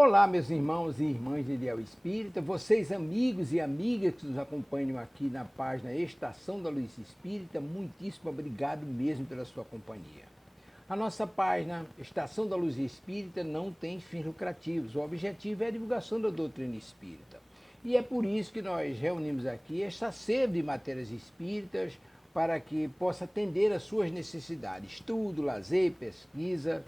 Olá, meus irmãos e irmãs de Ideal Espírita, vocês amigos e amigas que nos acompanham aqui na página Estação da Luz Espírita, muitíssimo obrigado mesmo pela sua companhia. A nossa página Estação da Luz Espírita não tem fins lucrativos, o objetivo é a divulgação da doutrina espírita. E é por isso que nós reunimos aqui esta sede de matérias espíritas para que possa atender às suas necessidades, estudo, lazer, pesquisa.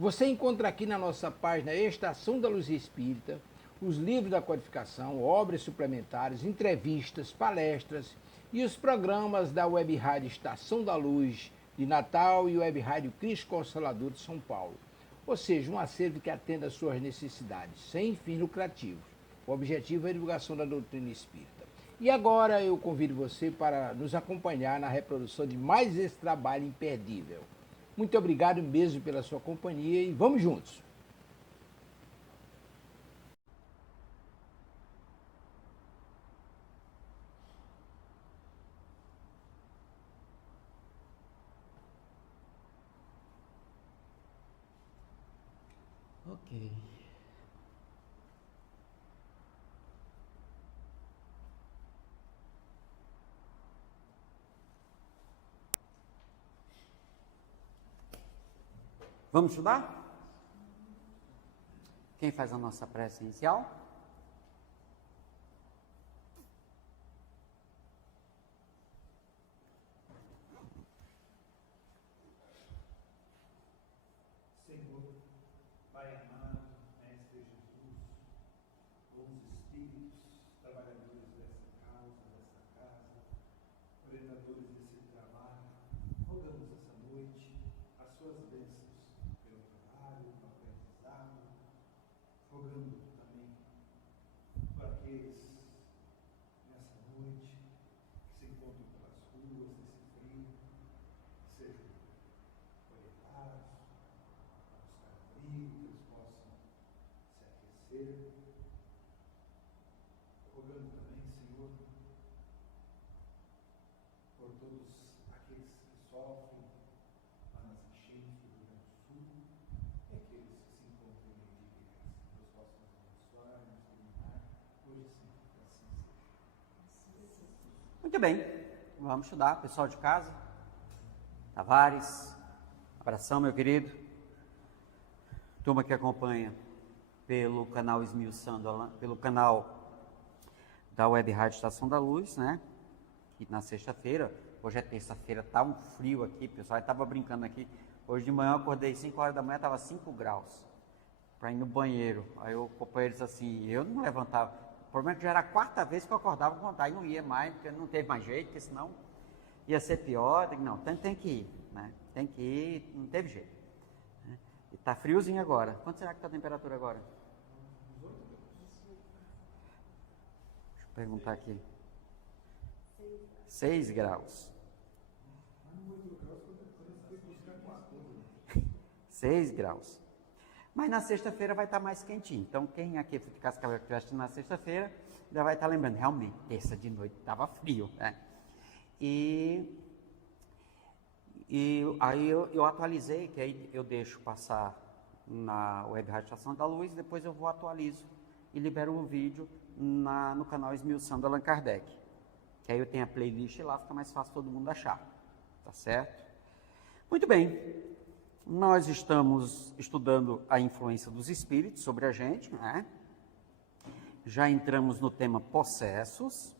Você encontra aqui na nossa página Estação da Luz Espírita os livros da codificação, obras suplementares, entrevistas, palestras e os programas da Web Rádio Estação da Luz de Natal e Web Rádio Cristo Consolador de São Paulo. Ou seja, um acervo que atenda às suas necessidades, sem fins lucrativos. O objetivo é a divulgação da doutrina espírita. E agora eu convido você para nos acompanhar na reprodução de mais esse trabalho imperdível. Muito obrigado mesmo pela sua companhia e vamos juntos! Ok. Vamos estudar? Quem faz a nossa prece inicial? Senhor, Pai amado, Mestre Jesus, bons espíritos, trabalhadores dessa casa, orientadores desse trabalho, rogamos essa noite as suas bênçãos pelo trabalho, pelo aprendizado, rogando também por aqueles nessa noite que se encontram pelas ruas nesse frio, que sejam orientados, buscar abrigo, que eles possam se aquecer. Rogando também, Senhor, por todos aqueles que sofrem lá nas enchentes do Rio Grande do Sul e aqueles que se encontram em dívidas, que Deus possa nos abençoar e nos iluminar, hoje e sempre, que assim seja. Muito bem, vamos estudar. Pessoal de casa, Tavares, abração, meu querido. Turma que acompanha pelo canal Esmiuçando, pelo canal da Web Rádio Estação da Luz, né? E na sexta-feira, hoje é terça-feira, tá um frio aqui, pessoal. Eu estava brincando aqui. Hoje de manhã eu acordei 5 horas da manhã, estava 5 graus para ir no banheiro. Aí o companheiro disse assim, eu não levantava. O problema é que já era a quarta vez que eu acordava com vontade, não ia mais, porque não teve mais jeito, porque senão ia ser pior. Eu digo, não, tem que ir, né? Tem que ir, não teve jeito. Né? E tá friozinho agora. Quanto será que está a temperatura agora? Deixa eu perguntar aqui. 6 graus. 6 graus. Mas na sexta-feira vai estar mais quentinho. Então, quem aqui ficar na sexta-feira, já vai estar lembrando. Realmente, terça de noite estava frio, né? E aí eu atualizei, que aí eu deixo passar na Web Rádio Estação da Luz, depois eu vou atualizo e libero um vídeo no canal Esmiuçando Allan Kardec. Que aí eu tenho a playlist lá, fica mais fácil todo mundo achar, tá certo? Muito bem, nós estamos estudando a influência dos espíritos sobre a gente, né? Já entramos no tema possessos,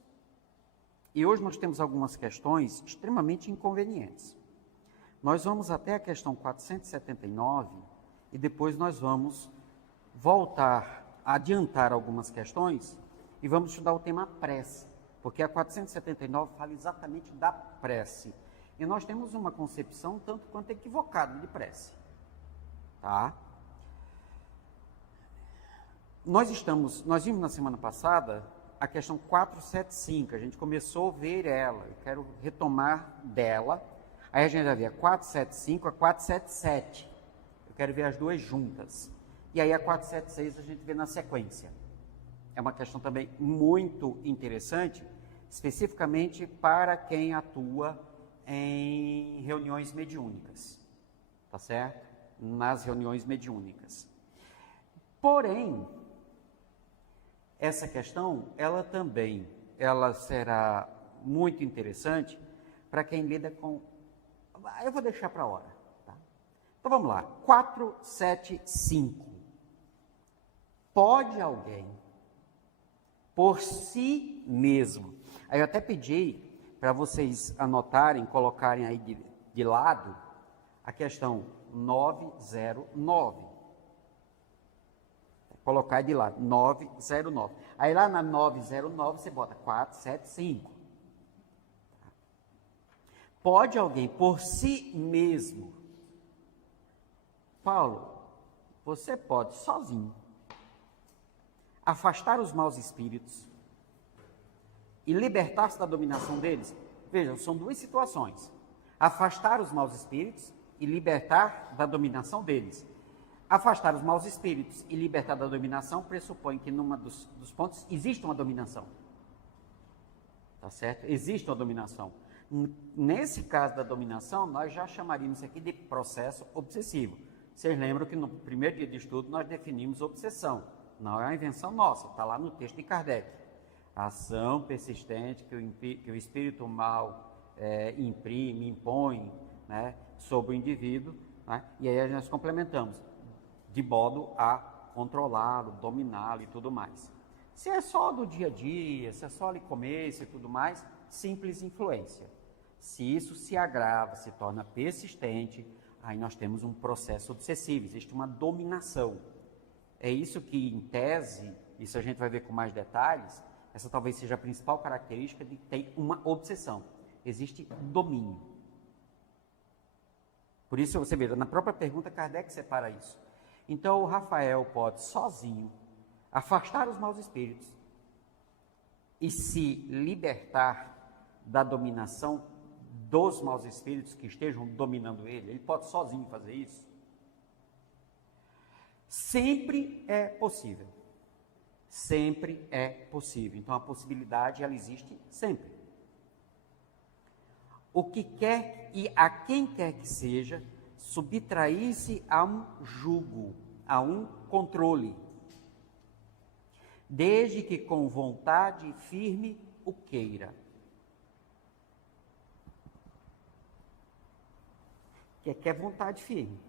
e hoje nós temos algumas questões extremamente inconvenientes. Nós vamos até a questão 479, e depois nós vamos voltar a adiantar algumas questões, e vamos estudar o tema prece. Porque a 479 fala exatamente da prece. E nós temos uma concepção tanto quanto equivocada de prece. Tá? Nós vimos na semana passada a questão 475, a gente começou a ver ela, eu quero retomar dela. Aí a gente vai ver a 475, a 477. Eu quero ver as duas juntas. E aí a 476 a gente vê na sequência. É uma questão também muito interessante, especificamente para quem atua em reuniões mediúnicas, tá certo? Nas reuniões mediúnicas. Porém, essa questão, ela será muito interessante para quem lida com... Eu vou deixar para a hora, tá? Então vamos lá, 475. Pode alguém, por si mesmo... Aí eu até pedi para vocês anotarem, colocarem aí de lado a questão 909. Colocar de lado, 909. Aí lá na 909 você bota 475. Pode alguém por si mesmo... Paulo, você pode sozinho afastar os maus espíritos e libertar-se da dominação deles? Vejam, são duas situações. Afastar os maus espíritos e libertar da dominação deles. Afastar os maus espíritos e libertar da dominação pressupõe que numa dos pontos existe uma dominação. Tá certo? Existe uma dominação. Nesse caso da dominação, nós já chamaríamos isso aqui de processo obsessivo. Vocês lembram que no primeiro dia de estudo nós definimos obsessão. Não é uma invenção nossa, está lá no texto de Kardec. A ação persistente que o espírito mal imprime, impõe, né, sobre o indivíduo, né, e aí nós complementamos, de modo a controlá-lo, dominá-lo e tudo mais. Se é só do dia a dia, se é só ali começo e tudo mais, simples influência. Se isso se agrava, se torna persistente, aí nós temos um processo obsessivo, existe uma dominação. É isso que, em tese, isso a gente vai ver com mais detalhes, essa talvez seja a principal característica de ter uma obsessão. Existe domínio. Por isso, você vê, na própria pergunta, Kardec separa isso. Então, o Rafael pode, sozinho, afastar os maus espíritos e se libertar da dominação dos maus espíritos que estejam dominando ele. Ele pode sozinho fazer isso? Sempre é possível. Sempre é possível. Então, a possibilidade, ela existe sempre. O que quer e a quem quer que seja, subtrair-se a um jugo, a um controle, desde que com vontade firme o queira. Que é vontade firme.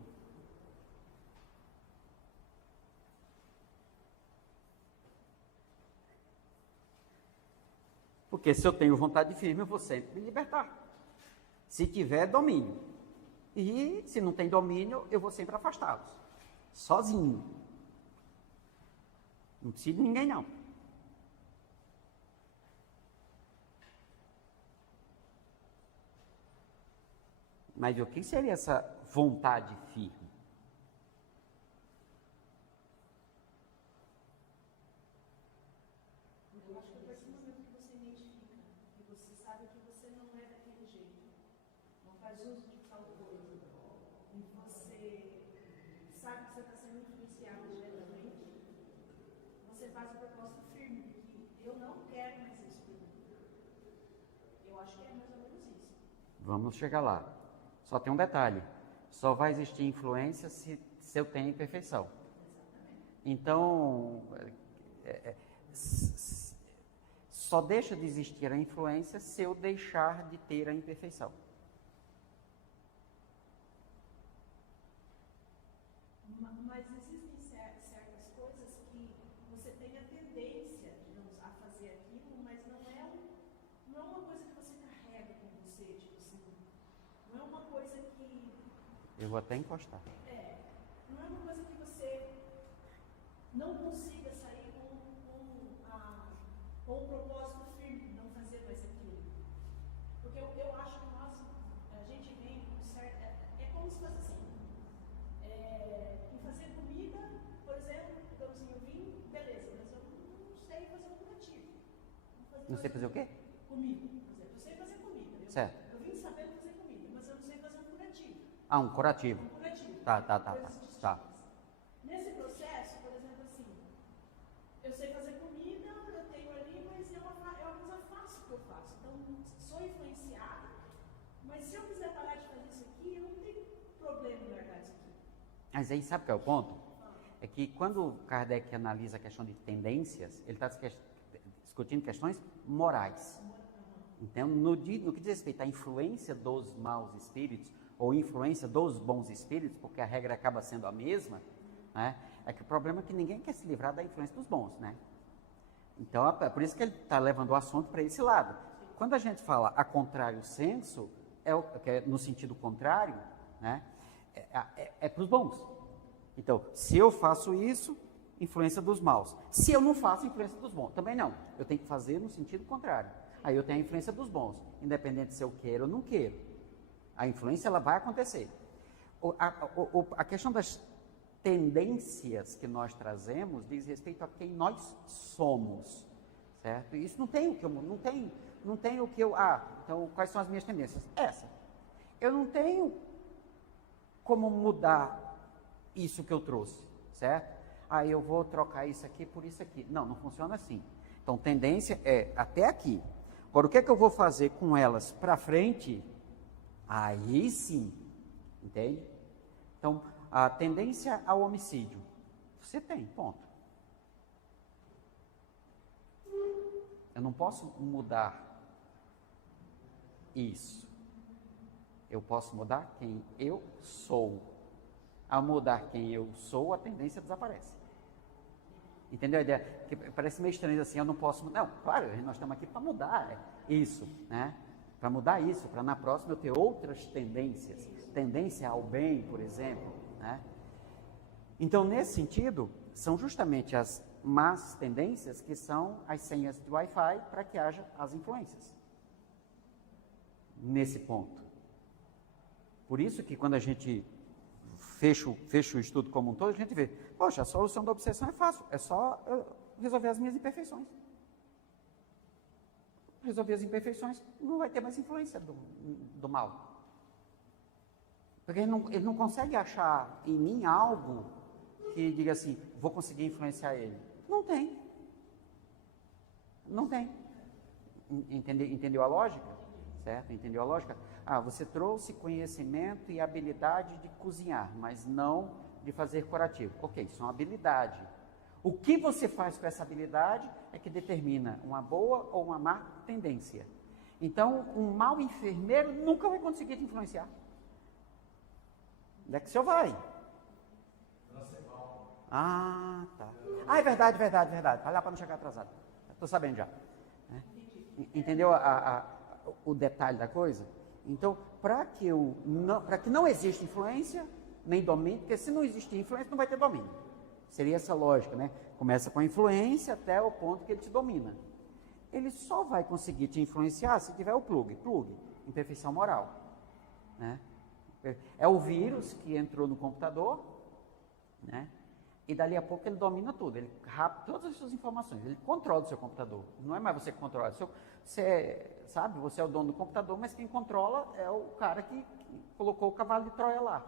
Porque se eu tenho vontade firme, eu vou sempre me libertar. Se tiver domínio. E se não tem domínio, eu vou sempre afastá-los. Sozinho. Não preciso de ninguém, não. Mas o que seria essa vontade firme? Eu acho que a partir do momento que você identifica, que você sabe que você não é daquele jeito, não faz uso de tal coisa, e você sabe que você está sendo influenciado diretamente, você faz o propósito firme de que eu não quero mais isso para mim. Eu acho que é mais ou menos isso. Vamos chegar lá. Só tem um detalhe. Só vai existir influência se eu tenho imperfeição. Então, só deixa de existir a influência se eu deixar de ter a imperfeição. Mas existem certas coisas que você tem a tendência, digamos, a fazer aquilo, mas não é uma coisa que você carrega com você, tipo assim, não é uma coisa que... Eu vou até encostar. Não é uma coisa que você não consiga sair com o propósito firme de não fazer mais aquilo. Porque eu acho que a gente vem com certo... É como se fosse assim. Em fazer comida, por exemplo, digamos assim, eu vim, beleza, mas eu não sei fazer um curativo. Não sei fazer o quê? Comida, por exemplo. Eu sei fazer comida. Certo. Eu vim sabendo fazer comida, mas eu não sei fazer um curativo. Ah, um curativo. Um curativo. Tá. Tá. Nesse processo, por exemplo, assim, eu sei fazer comida, eu tenho ali, mas é uma coisa fácil que eu faço. Então, sou influenciada, mas se eu quiser parar de fazer isso aqui, eu não tenho problema em largar isso aqui. Mas aí sabe qual é o ponto? é que quando Kardec analisa a questão de tendências, ele está discutindo questões morais. Então, no que diz respeito à influência dos maus espíritos, ou influência dos bons espíritos, porque a regra acaba sendo a mesma, né? É que o problema é que ninguém quer se livrar da influência dos bons, né? Então, é por isso que ele está levando o assunto para esse lado. Quando a gente fala a contrário senso, que é no sentido contrário, né? É para os bons. Então, se eu faço isso, influência dos maus. Se eu não faço, influência dos bons. Também não. Eu tenho que fazer no sentido contrário. Aí eu tenho a influência dos bons, independente se eu quero ou não quero. A influência, ela vai acontecer. A questão das tendências que nós trazemos diz respeito a quem nós somos, certo? E isso não tem o que eu, não tem o que eu, então quais são as minhas tendências? Essa. Eu não tenho como mudar isso que eu trouxe, certo? Eu vou trocar isso aqui por isso aqui. Não, não funciona assim. Então, tendência é até aqui. Agora, o que é que eu vou fazer com elas para frente? Aí sim, entende? Então, a tendência ao homicídio, você tem, ponto. Eu não posso mudar isso. Eu posso mudar quem eu sou. Ao mudar quem eu sou, a tendência desaparece. Entendeu a ideia? Que parece meio estranho assim, eu não posso mudar. Não, claro, nós estamos aqui para mudar isso, né? Para mudar isso, para na próxima eu ter outras tendências. Tendência ao bem, por exemplo, né? Então, nesse sentido, são justamente as más tendências que são as senhas de Wi-Fi para que haja as influências. Nesse ponto. Por isso que quando a gente fecha o estudo como um todo, a gente vê, poxa, a solução da obsessão é fácil, é só eu resolver as minhas imperfeições. Resolver as imperfeições, não vai ter mais influência do mal. Porque ele não consegue achar em mim algo que diga assim, vou conseguir influenciar ele. Não tem. Não tem. Entendeu a lógica? Certo? Entendeu a lógica? Você trouxe conhecimento e habilidade de cozinhar, mas não de fazer curativo. Ok, isso é uma habilidade. O que você faz com essa habilidade é que determina uma boa ou uma má tendência. Então, um mau enfermeiro nunca vai conseguir te influenciar. Onde é que o senhor vai? Tá. É verdade. Vai lá para não chegar atrasado. Estou sabendo já. Entendeu o detalhe da coisa? Então, para que não exista influência, nem domínio, porque se não existir influência, não vai ter domínio. Seria essa lógica, né? Começa com a influência até o ponto que ele te domina. Ele só vai conseguir te influenciar se tiver o plug, imperfeição moral, né? É o vírus que entrou no computador, né? E dali a pouco ele domina tudo, ele rapta todas as suas informações, ele controla o seu computador. Não é mais você que controla, você é o dono do computador, mas quem controla é o cara que colocou o cavalo de Troia lá.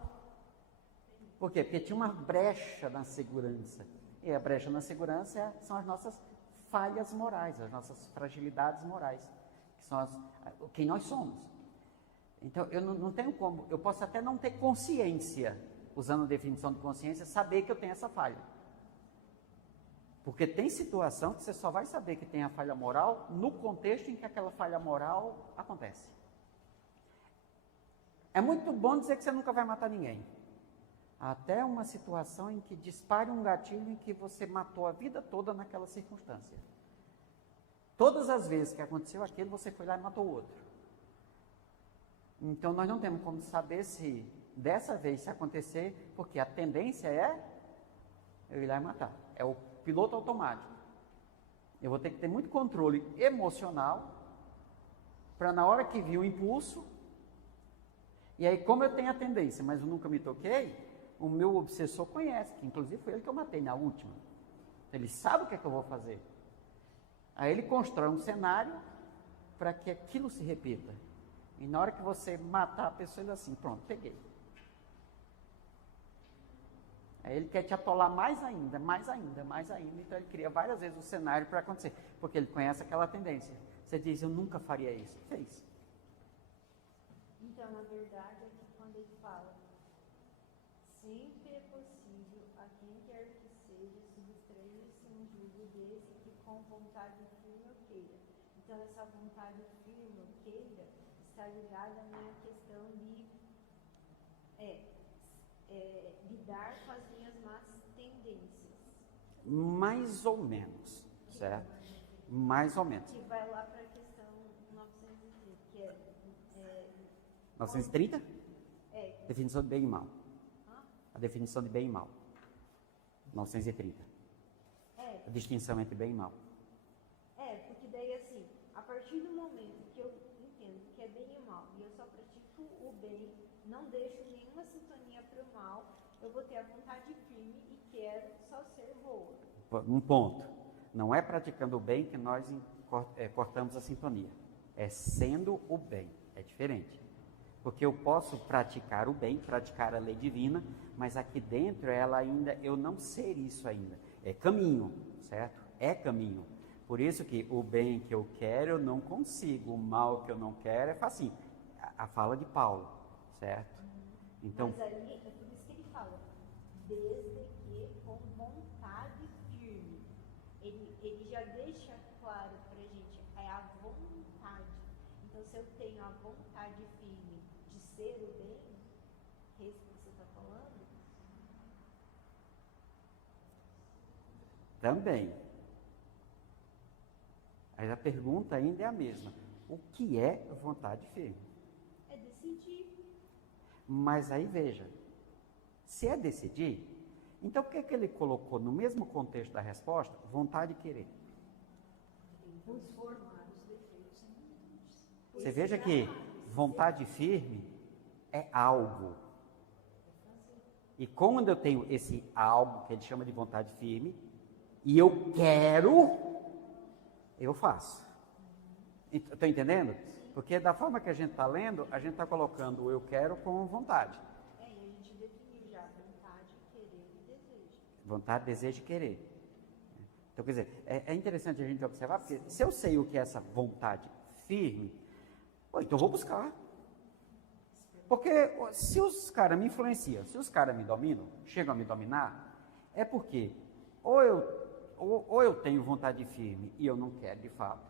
Por quê? Porque tinha uma brecha na segurança. E a brecha na segurança são as nossas falhas morais, as nossas fragilidades morais, que são quem nós somos. Então, eu não tenho como, eu posso até não ter consciência, usando a definição de consciência, saber que eu tenho essa falha. Porque tem situação que você só vai saber que tem a falha moral no contexto em que aquela falha moral acontece. É muito bom dizer que você nunca vai matar ninguém. Até uma situação em que dispare um gatilho em que você matou a vida toda naquela circunstância. Todas as vezes que aconteceu aquilo, você foi lá e matou o outro. Então, nós não temos como saber se dessa vez se acontecer, porque a tendência é eu ir lá e matar. É o piloto automático. Eu vou ter que ter muito controle emocional para na hora que vir o impulso, e aí como eu tenho a tendência, mas eu nunca me toquei, o meu obsessor conhece, que inclusive foi ele que eu matei na última. Ele sabe o que é que eu vou fazer. Aí ele constrói um cenário para que aquilo se repita. E na hora que você matar a pessoa, ele assim, pronto, peguei. Aí ele quer te atolar mais ainda. Então ele cria várias vezes o cenário para acontecer. Porque ele conhece aquela tendência. Você diz, eu nunca faria isso. Fez. Então, na verdade, é que quando ele fala, Sempre é possível a quem quer que seja subtrair-se um jugo desse que com vontade firme eu queira. Então essa vontade firme eu queira está ligada à minha questão de lidar com as minhas más tendências. Mais ou menos, certo? Mais ou menos. Que vai lá para a questão 930, que é 930? Definição de bem e mal. Hã? A definição de bem e mal. 930. A distinção entre bem e mal. Porque daí assim, a partir do momento que eu entendo que é bem e mal, e eu só pratico o bem, não deixo nenhuma sintonia para o mal, eu vou ter a vontade firme e quero só ser boa. Um ponto. Não é praticando o bem que nós cortamos a sintonia. É sendo o bem. É diferente. Porque eu posso praticar o bem, praticar a lei divina, mas aqui dentro ela ainda, eu não ser isso ainda. É caminho, certo? É caminho. Por isso que o bem que eu quero eu não consigo, o mal que eu não quero é facinho. A fala de Paulo, certo? Então, Mas ali, é por isso que ele fala, desde que com vontade firme. Ele já deixa claro pra gente, é a vontade. Então, se eu tenho a vontade firme de ser o bem, que é isso que você está falando, também. Mas a pergunta ainda é a mesma. O que é vontade firme? é decidir. Mas aí veja, se é decidir, então por que ele colocou no mesmo contexto da resposta, vontade de querer? Transformar os defeitos em virtudes. Você veja que vontade firme é algo. E quando eu tenho esse algo, que ele chama de vontade firme, e eu quero, eu faço. Estão entendendo? Porque da forma que a gente está lendo, a gente está colocando o eu quero com vontade. E a gente definiu já vontade, querer e desejo. Vontade, desejo e querer. Então, quer dizer, é interessante a gente observar, porque se eu sei o que é essa vontade firme, então eu vou buscar. Porque se os caras me influenciam, se os caras me dominam, chegam a me dominar, é porque ou eu tenho vontade firme e eu não quero de fato,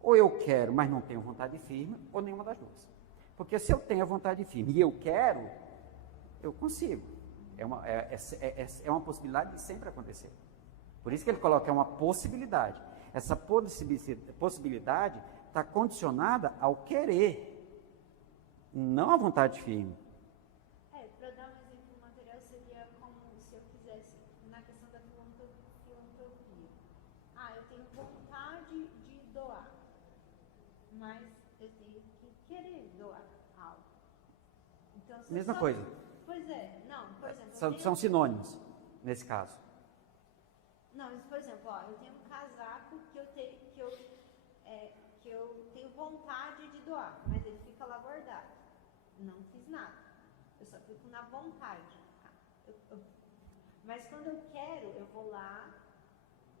ou eu quero, mas não tenho vontade firme, ou nenhuma das duas. Porque se eu tenho a vontade firme e eu quero, eu consigo. É uma possibilidade de sempre acontecer. Por isso que ele coloca, é uma possibilidade. Essa possibilidade está condicionada ao querer, não à vontade firme. Para dar um exemplo material, seria como se eu quisesse, na questão da filantropia. Eu tenho vontade de doar, mas eu tenho que querer doar algo. Então, se Mesma coisa. Pois é, não, por exemplo... São sinônimos, nesse caso. Não, mas, por exemplo, eu tenho um casaco que eu tenho vontade de doar, mas ele fica lá guardado. Não fiz nada. Eu só fico na vontade. Mas quando eu quero, eu vou lá,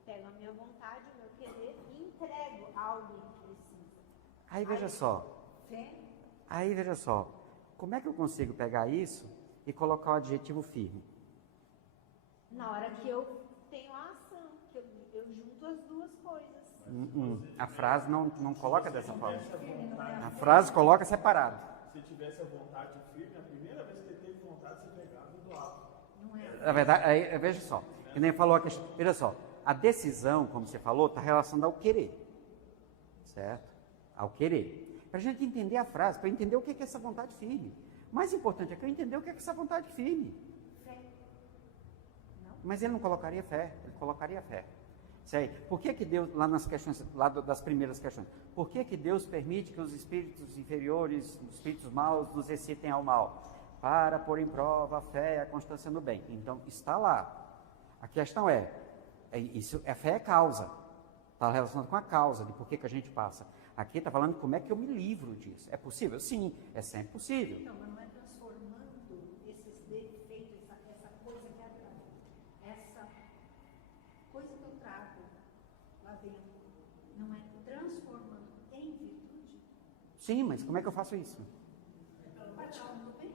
pego a minha vontade, o meu querer e entrego a alguém que precisa. Aí veja só. Aí veja só. Como é que eu consigo pegar isso e colocar o adjetivo firme? Na hora que eu tenho a ação, que eu junto as duas coisas. A frase não coloca dessa forma. A frase coloca separado. Se tivesse a vontade firme, a primeira vez que ele teve vontade, você pegava e doava. Na verdade, aí, veja só. Que nem falou a questão. Veja só. A decisão, como você falou, está relacionada ao querer. Certo? Ao querer. Para a gente entender a frase, para entender o que é essa vontade firme. O mais importante é que eu entender o que é essa vontade firme. Fé. Não? Mas ele não colocaria fé, ele colocaria fé. Sei. Por que Deus, lá nas questões, lá das primeiras questões, por que Deus permite que os espíritos inferiores, os espíritos maus, nos excitem ao mal? Para pôr em prova a fé e a constância no bem. Então, está lá. A questão a fé é causa. Está relacionado com a causa de por que a gente passa. Aqui está falando como é que eu me livro disso. É possível? Sim, é sempre possível. Não, mas não é transformando esses defeitos, essa coisa que essa coisa que eu trago lá dentro, não é transformando em virtude? Sim, mas como é que eu faço isso? Praticando bem?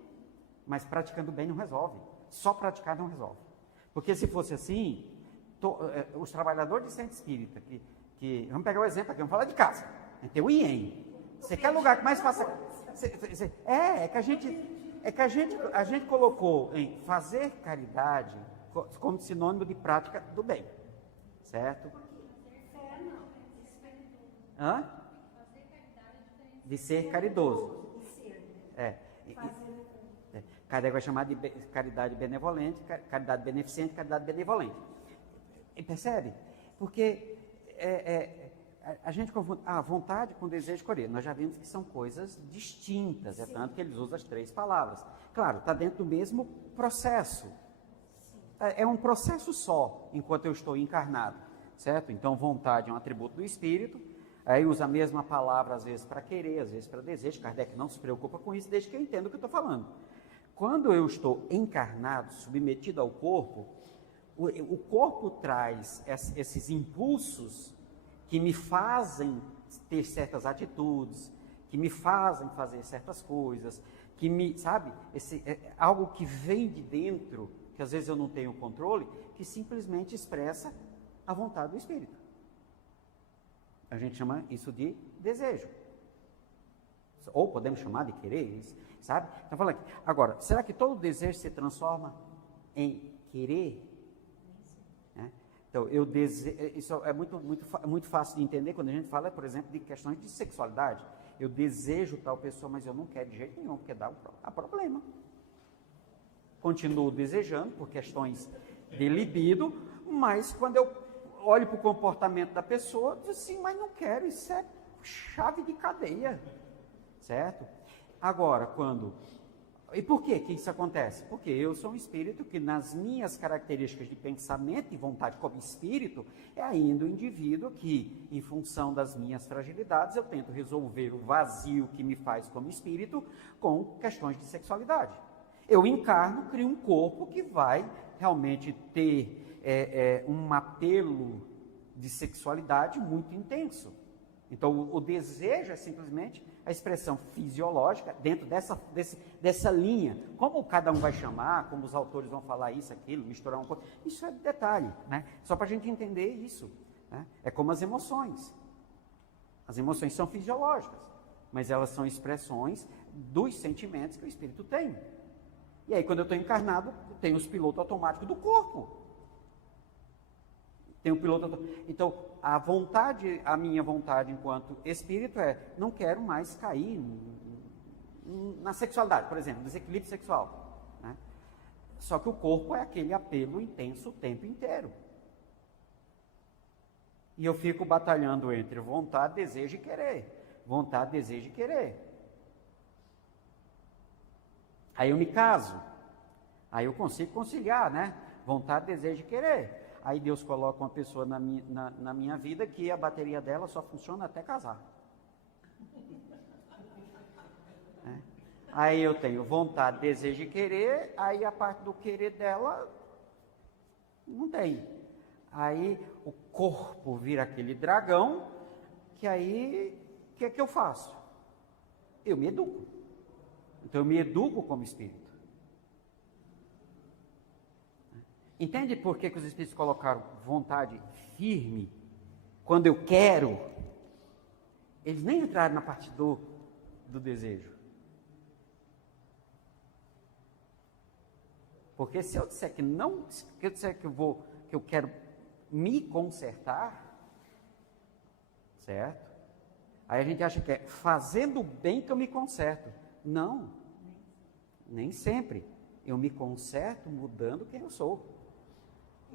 Mas praticando bem não resolve. Só praticar não resolve. Porque se fosse assim, os trabalhadores de centro espírita, vamos pegar o exemplo aqui, vamos falar de casa. Tem o IEM. Você quer lugar que mais faça... É que a gente colocou em fazer caridade como sinônimo de prática do bem. Certo? Hã? De ser caridoso. Kardec vai chamar de caridade benevolente, caridade beneficente, caridade benevolente. E percebe? Porque a gente confunde a vontade com o desejo de querer. Nós já vimos que são coisas distintas, é tanto que eles usam as 3 palavras. Claro, está dentro do mesmo processo. É um processo só, enquanto eu estou encarnado, certo? Então, vontade é um atributo do espírito, aí usa a mesma palavra, às vezes, para querer, às vezes, para desejo. Kardec não se preocupa com isso, desde que eu entenda o que eu estou falando. Quando eu estou encarnado, submetido ao corpo, o corpo traz esses impulsos que me fazem ter certas atitudes, que me fazem fazer certas coisas, que me, sabe, algo que vem de dentro, que às vezes eu não tenho controle, que simplesmente expressa a vontade do espírito. A gente chama isso de desejo. Ou podemos chamar de querer, sabe? Então, falando aqui. Agora, será que todo desejo se transforma em querer? Então, isso é muito fácil de entender quando a gente fala, por exemplo, de questões de sexualidade. Eu desejo tal pessoa, mas eu não quero de jeito nenhum, porque dá problema. Continuo desejando por questões de libido, mas quando eu olho para o comportamento da pessoa, eu digo assim, mas não quero, isso é chave de cadeia, certo? Agora, e por que isso acontece? Porque eu sou um espírito que, nas minhas características de pensamento e vontade como espírito, é ainda um indivíduo que, em função das minhas fragilidades, eu tento resolver o vazio que me faz como espírito com questões de sexualidade. Eu encarno, crio um corpo que vai realmente ter um apelo de sexualidade muito intenso. Então, o desejo é simplesmente a expressão fisiológica dentro dessa linha. Como cada um vai chamar, como os autores vão falar isso, aquilo, misturar um pouco, isso é detalhe, né? Só para a gente entender isso. Né? É como as emoções. As emoções são fisiológicas, mas elas são expressões dos sentimentos que o espírito tem. E aí, quando eu estou encarnado, tem os pilotos automáticos do corpo. Tem um piloto. Então, a minha vontade enquanto espírito não quero mais cair na sexualidade, por exemplo, desequilíbrio sexual. Né? Só que o corpo é aquele apelo intenso o tempo inteiro. E eu fico batalhando entre vontade, desejo e querer. Vontade, desejo e querer. Aí eu me caso. Aí eu consigo conciliar, né? Vontade, desejo e querer. Aí Deus coloca uma pessoa na minha vida que a bateria dela só funciona até casar. Aí eu tenho vontade, desejo e querer, aí a parte do querer dela não tem. Aí o corpo vira aquele dragão, que aí, o que é que eu faço? Eu me educo. Então eu me educo como espírito. Entende por que os espíritos colocaram vontade firme? Quando eu quero, eles nem entraram na parte do desejo. Porque se eu disser que eu quero me consertar, certo? Aí a gente acha que é fazendo o bem que eu me conserto. Não, nem sempre. Eu me conserto mudando quem eu sou.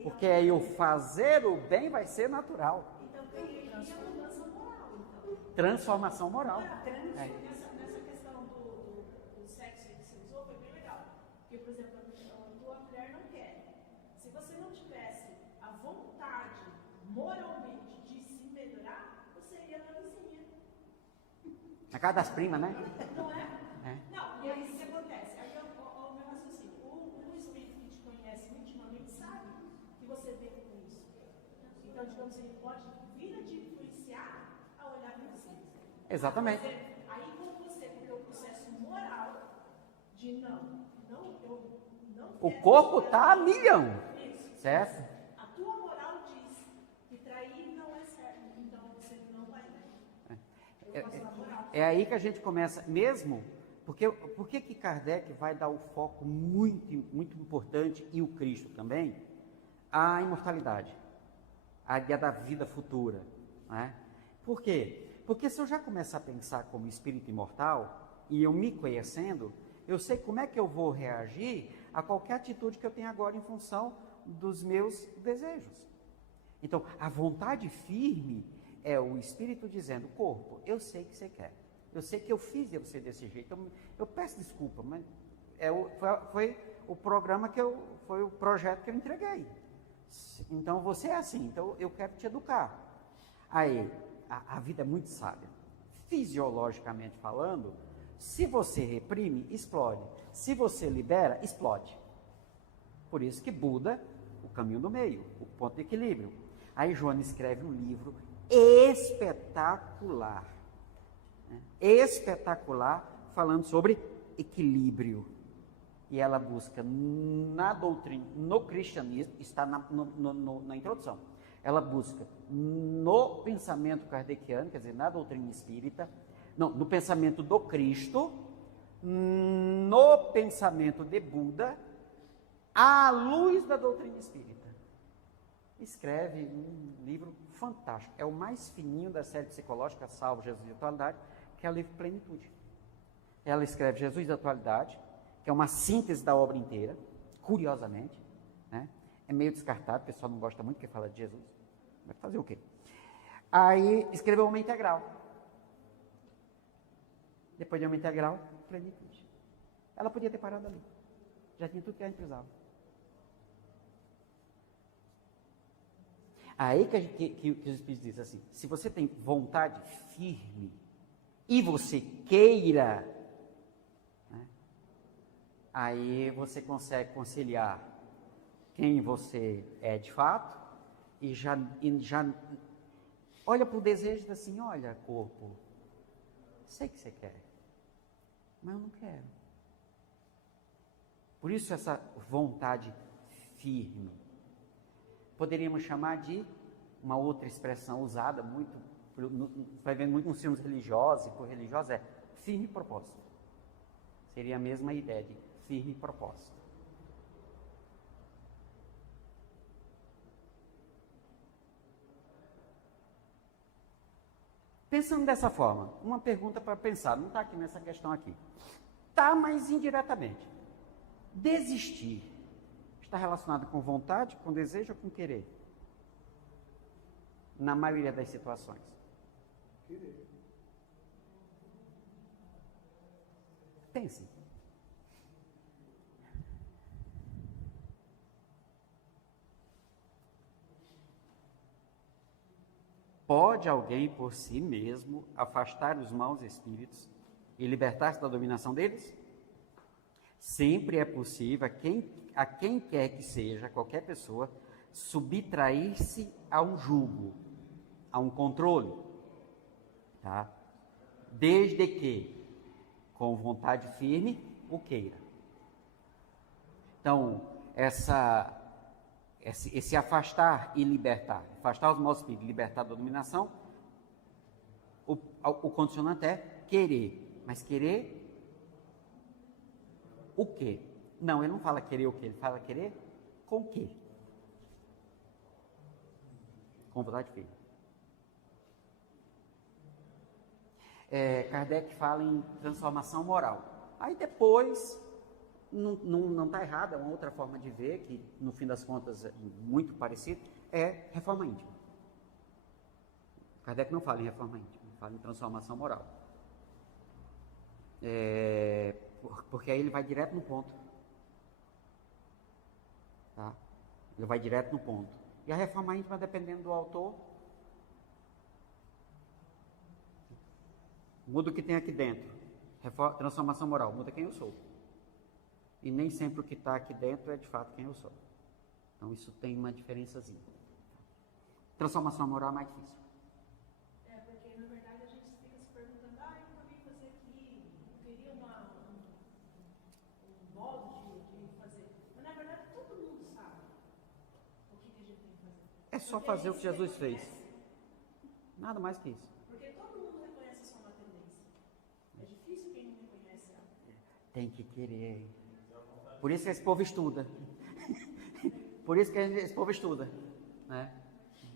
Porque aí o fazer o bem vai ser natural. Então tem transformação moral. Então. Transformação moral. Nessa questão do sexo que você usou foi bem legal. Porque, por exemplo, a tua mulher não quer. Se você não tivesse a vontade moralmente de se melhorar, você ia na vizinha. Na casa das primas, né? Não é? Não, e aí o que acontece? Aí o meu raciocínio. O espírito que te conhece intimamente sabe que você vem com isso. Então, digamos, ele pode vir a te influenciar a olhar para você. Exatamente. Aí, quando você tem o processo moral de eu O corpo está a milhão, certo? A tua moral diz que trair não é certo, então você não vai trair. Eu faço a moral. É aí que a gente começa, mesmo, porque por que Kardec vai dar o foco muito, muito importante, e o Cristo também, à imortalidade, à ideia da vida futura, né? Por quê? Porque se eu já começar a pensar como espírito imortal, e eu me conhecendo, eu sei como é que eu vou reagir a qualquer atitude que eu tenho agora em função dos meus desejos. Então, a vontade firme é o espírito dizendo, corpo, eu sei que você quer. Eu sei que eu fiz você desse jeito. Eu peço desculpa, mas foi o programa foi o projeto que eu entreguei. Então, você é assim, então eu quero te educar. Aí, a vida é muito sábia. Fisiologicamente falando, se você reprime, explode. Se você libera, explode. Por isso que Buda, o caminho do meio, o ponto de equilíbrio. Aí Joana escreve um livro espetacular, né? Espetacular, falando sobre equilíbrio. E ela busca na doutrina, no cristianismo, está na introdução. Ela busca no pensamento kardeciano, quer dizer, na doutrina espírita, não, no pensamento do Cristo, no pensamento de Buda, à luz da doutrina espírita. Escreve um livro fantástico. É o mais fininho da série psicológica, salvo Jesus e a Atualidade, que é o livro Plenitude. Ela escreve Jesus e a Atualidade, que é uma síntese da obra inteira, curiosamente, né? É meio descartado, o pessoal não gosta muito que fala de Jesus. Vai fazer o quê? Aí escreveu uma integral. Depois de uma integral, plenitude. Ela podia ter parado ali. Já tinha tudo que a gente precisava. Aí que os Espíritos dizem assim, se você tem vontade firme e você queira, né, aí você consegue conciliar quem você é de fato e já olha para o desejo e diz assim, olha corpo, sei que você quer, mas eu não quero. Por isso essa vontade firme. Poderíamos chamar de uma outra expressão usada muito, vai ver muito nos filmes religiosos, e por religiosos é firme propósito. Seria a mesma ideia de firme propósito. Pensando dessa forma, uma pergunta para pensar, não está aqui nessa questão aqui. Tá, mas indiretamente. Desistir está relacionado com vontade, com desejo ou com querer? Na maioria das situações. Querer. Pense. Pode alguém por si mesmo afastar os maus espíritos e libertar-se da dominação deles? Sempre é possível a quem quer que seja, qualquer pessoa, subtrair-se a um jugo, a um controle, tá? Desde que, com vontade firme, o queira. Então, esse afastar e libertar, afastar os maus espíritos e libertar da dominação, o condicionante é querer, mas querer o quê? Não, ele não fala querer o quê, ele fala querer com o quê? Com vontade firme. Kardec fala em transformação moral. Aí depois, não está errado, é uma outra forma de ver, que no fim das contas é muito parecido, é reforma íntima. Kardec não fala em reforma íntima, fala em transformação moral. Porque aí ele vai direto no ponto. Tá? Ele vai direto no ponto. E a reforma íntima, dependendo do autor, muda o que tem aqui dentro. Transformação moral, muda quem eu sou. E nem sempre o que está aqui dentro é de fato quem eu sou. Então isso tem uma diferençazinha. Transformação moral é mais difícil. Porque na verdade a gente fica se perguntando, eu acabei de fazer aqui, eu queria um modo de fazer. só fazer o que Jesus fez. Nada mais que isso. Porque todo mundo reconhece só uma tendência. É difícil quem não reconhece algo. Tem que querer. Por isso que esse povo estuda. Por isso que esse povo estuda, né?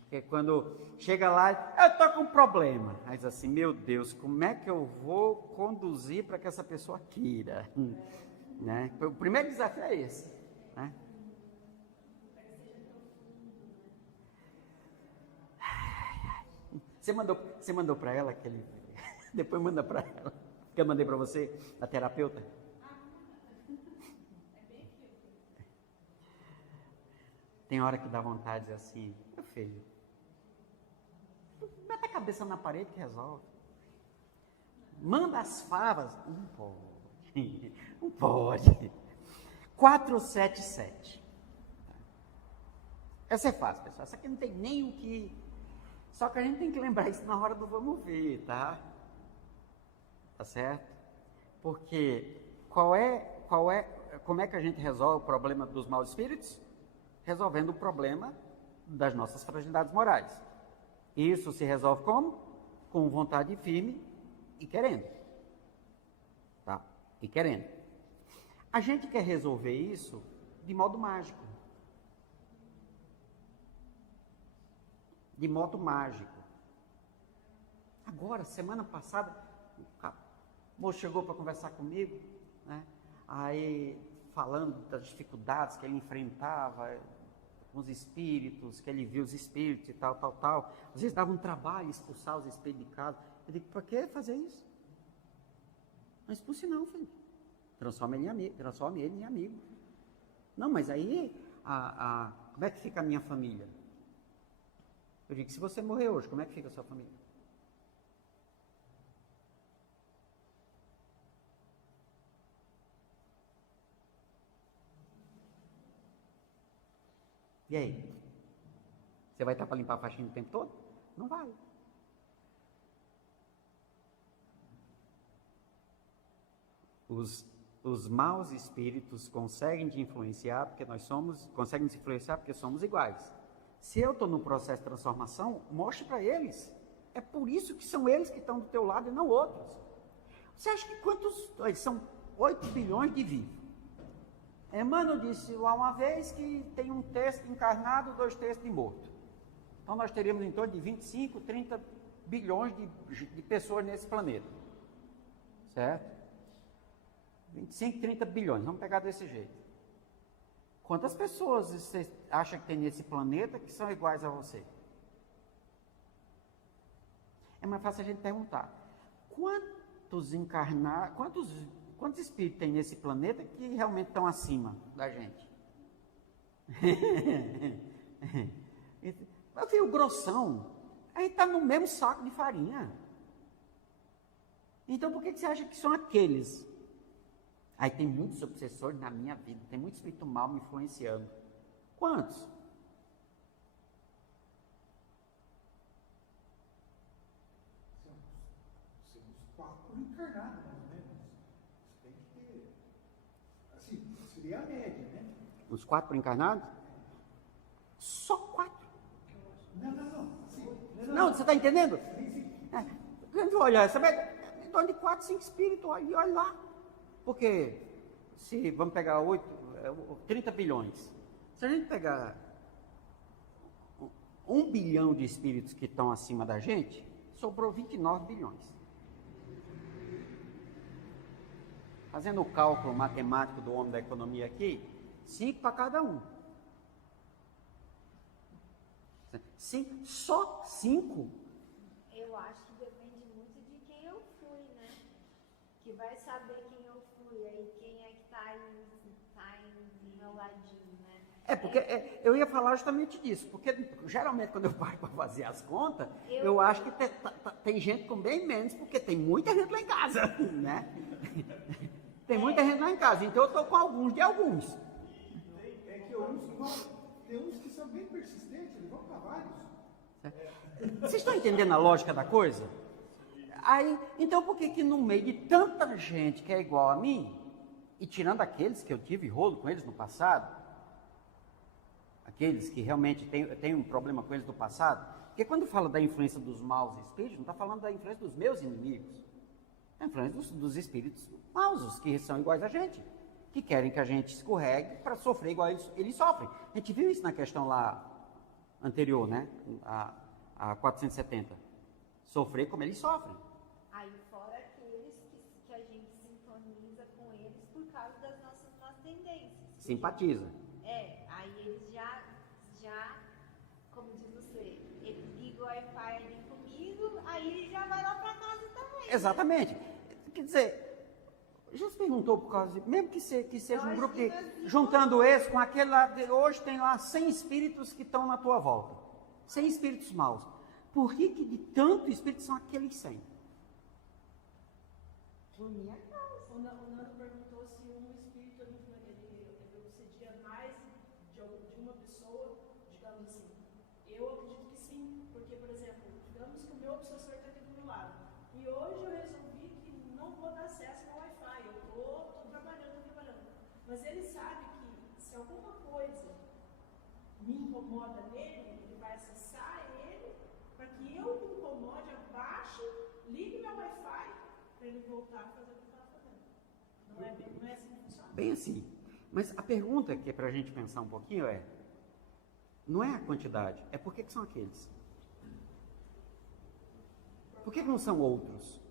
Porque quando chega lá, eu tô com um problema. Aí diz assim, meu Deus, como é que eu vou conduzir para que essa pessoa queira? Né? O primeiro desafio é esse, né? Você mandou para ela aquele... Depois manda para ela. Que eu mandei para você, a terapeuta. Tem hora que dá vontade de dizer assim, meu filho, mete a cabeça na parede que resolve. Manda as favas. Não pode. Não pode. 477. Essa é fácil, pessoal. Essa aqui não tem nem o que... Só que a gente tem que lembrar isso na hora do vamos ver, tá? Tá certo? Porque como é que a gente resolve o problema dos maus espíritos? Resolvendo o problema das nossas fragilidades morais. Isso se resolve como? Com vontade firme e querendo. Tá? E querendo. A gente quer resolver isso de modo mágico. De modo mágico. Agora, semana passada, o moço chegou para conversar comigo, né? Aí, falando das dificuldades que ele enfrentava com os espíritos, que ele viu os espíritos e tal. Às vezes dava um trabalho expulsar os espíritos de casa. Eu digo, para que fazer isso? Não expulse não, filho. Transforme ele em amigo. Não, mas aí, como é que fica a minha família? Eu digo, se você morrer hoje, como é que fica a sua família? E aí? Você vai estar para limpar a faxina o tempo todo? Não vai. Os maus espíritos conseguem te influenciar porque conseguem te influenciar porque somos iguais. Se eu estou no processo de transformação, mostre para eles. É por isso que são eles que estão do teu lado e não outros. Você acha que são 8 bilhões de vivos? Emmanuel disse lá uma vez que tem um terço de encarnado, 2 terços de morto. Então nós teríamos em torno de 25, 30 bilhões de pessoas nesse planeta. Certo? 25, 30 bilhões, vamos pegar desse jeito. Quantas pessoas você acha que tem nesse planeta que são iguais a você? É mais fácil a gente perguntar, quantos espíritos tem nesse planeta que realmente estão acima da gente? Eu vi o grossão, a gente está no mesmo saco de farinha. Então por que você acha que são aqueles? Aí tem muitos obsessores na minha vida, tem muito espírito mal me influenciando. Quantos? Somos 4 encarnados, mais ou menos. Tem que ter. Assim, seria a média, né? Os 4 encarnados? Só 4? Não. Não, você está entendendo? Olha, você vai em torno de 4, 5 espíritos, olha lá. Porque, se vamos pegar 30 bilhões, se a gente pegar 1 bilhão de espíritos que estão acima da gente, sobrou 29 bilhões. Fazendo o cálculo matemático do homem da economia aqui, 5 para cada um. Sim, só 5? Eu acho que depende muito de quem eu fui, né? Que vai saber quem eu fui, aí quem é que tá aí do meu ladinho, né? Porque eu ia falar justamente disso, porque geralmente quando eu paro para fazer as contas, eu acho que tem gente com bem menos, porque tem muita gente lá em casa, né? Tem muita gente lá em casa, então eu estou com alguns de alguns. É que tem uns que são bem persistentes, eles vão para vários. Vocês estão entendendo a lógica da coisa? Aí, então por que no meio de tanta gente que é igual a mim, e tirando aqueles que eu tive rolo com eles no passado, aqueles que realmente têm um problema com eles do passado, porque quando fala da influência dos maus espíritos, não está falando da influência dos meus inimigos, é a influência dos espíritos maus, os que são iguais a gente, que querem que a gente escorregue para sofrer igual eles sofrem. A gente viu isso na questão lá anterior, né? A 470. Sofrer como eles sofrem. Aí fora aqueles que a gente sintoniza com eles por causa das nossas más tendências. Simpatiza. Aí eles já, como diz você, ele liga o Wi-Fi ali comigo, aí ele já vai lá para casa também. Exatamente. Quer dizer, já se perguntou por causa de, mesmo que seja um grupo de, juntando esse com aquele lá, hoje tem lá 100 espíritos que estão na tua volta. 100 espíritos maus. Por que de tanto espírito são aqueles 100? Por minha causa. O Nando perguntou se um espírito ele obsedia mais de uma pessoa, digamos assim. Eu acredito que sim, porque, por exemplo, digamos que o meu obsessor está aqui do meu lado. E hoje eu resolvi que não vou dar acesso ao Wi-Fi, eu estou trabalhando. Mas ele sabe que se alguma coisa me incomoda nele, ele vai acessar ele para que eu me incomode, abaixe, ligue meu Wi-Fi para ele voltar a fazer o que estava fazendo. Não é assim que funciona? Bem assim. Mas a pergunta que é para a gente pensar um pouquinho não é a quantidade, é por que são aqueles? Por que não são outros?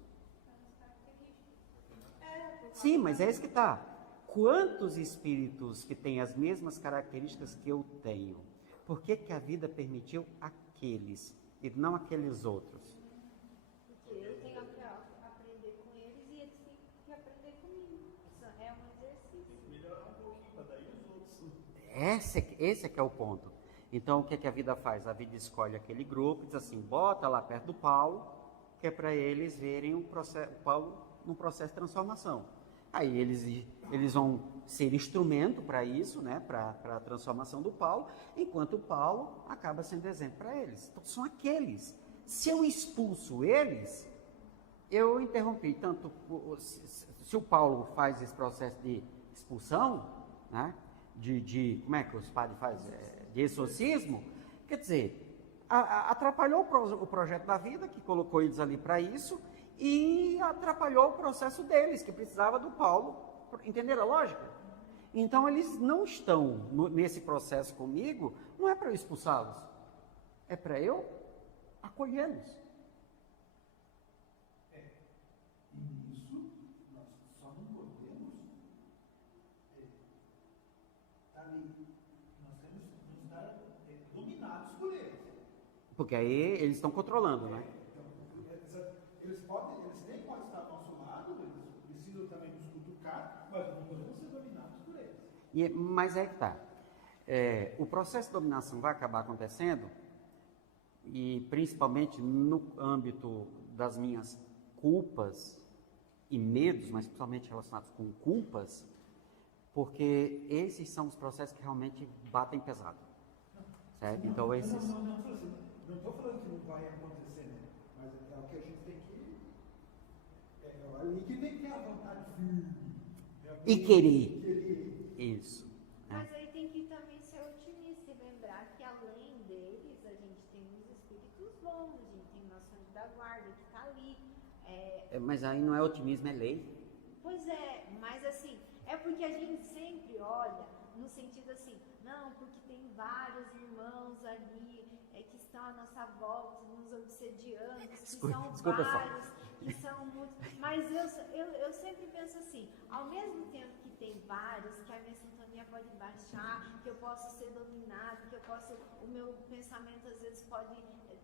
Sim, mas é isso que está. Quantos espíritos que têm as mesmas características que eu tenho? Por que a vida permitiu aqueles e não aqueles outros? Porque eu tenho que aprender com eles e eles têm que aprender comigo. Isso é um exercício. Melhorar um pouquinho para daí os outros. Esse é que é o ponto. Então, o que a vida faz? A vida escolhe aquele grupo e diz assim, bota lá perto do Paulo, que é para eles verem o Paulo num processo de transformação. Aí eles vão ser instrumento para isso, né, para a transformação do Paulo, enquanto o Paulo acaba sendo exemplo para eles. Então, são aqueles. Se eu expulso eles, eu interrompi. Tanto se o Paulo faz esse processo de expulsão, né, como é que os padres fazem? De exorcismo, quer dizer, atrapalhou o projeto da vida, que colocou eles ali para isso, e atrapalhou o processo deles, que precisava do Paulo. Entenderam a lógica? Então, eles não estão nesse processo comigo, não é para eu expulsá-los, é para eu acolhê-los. E nisso, nós só não podemos nós temos que nos dar dominados por eles. Porque aí eles estão controlando, né? Eles nem podem estar ao nosso lado, eles precisam também nos cutucar, mas não podemos ser dominados por eles. Mas é que está. O processo de dominação vai acabar acontecendo, e principalmente no âmbito das minhas culpas e medos, mas principalmente relacionados com culpas, porque esses são os processos que realmente batem pesado. Certo? Então esses... Não estou falando que não vai acontecer, né? Mas é o que a gente tem que... É ali que tem que ter a vontade firme. E querer. Isso. Mas aí tem que também ser otimista e lembrar que além deles, a gente tem os espíritos bons, a gente tem nosso anjo da guarda que está ali. Mas aí não é otimismo, é lei. Pois é, mas assim, é porque a gente sempre olha no sentido assim, não, porque tem vários irmãos ali que estão à nossa volta, nos obsediando, que são vários, que são muitos. Mas eu sempre penso assim, ao mesmo tempo que tem vários, que a minha sintonia pode baixar, que eu posso ser dominado, o meu pensamento às vezes pode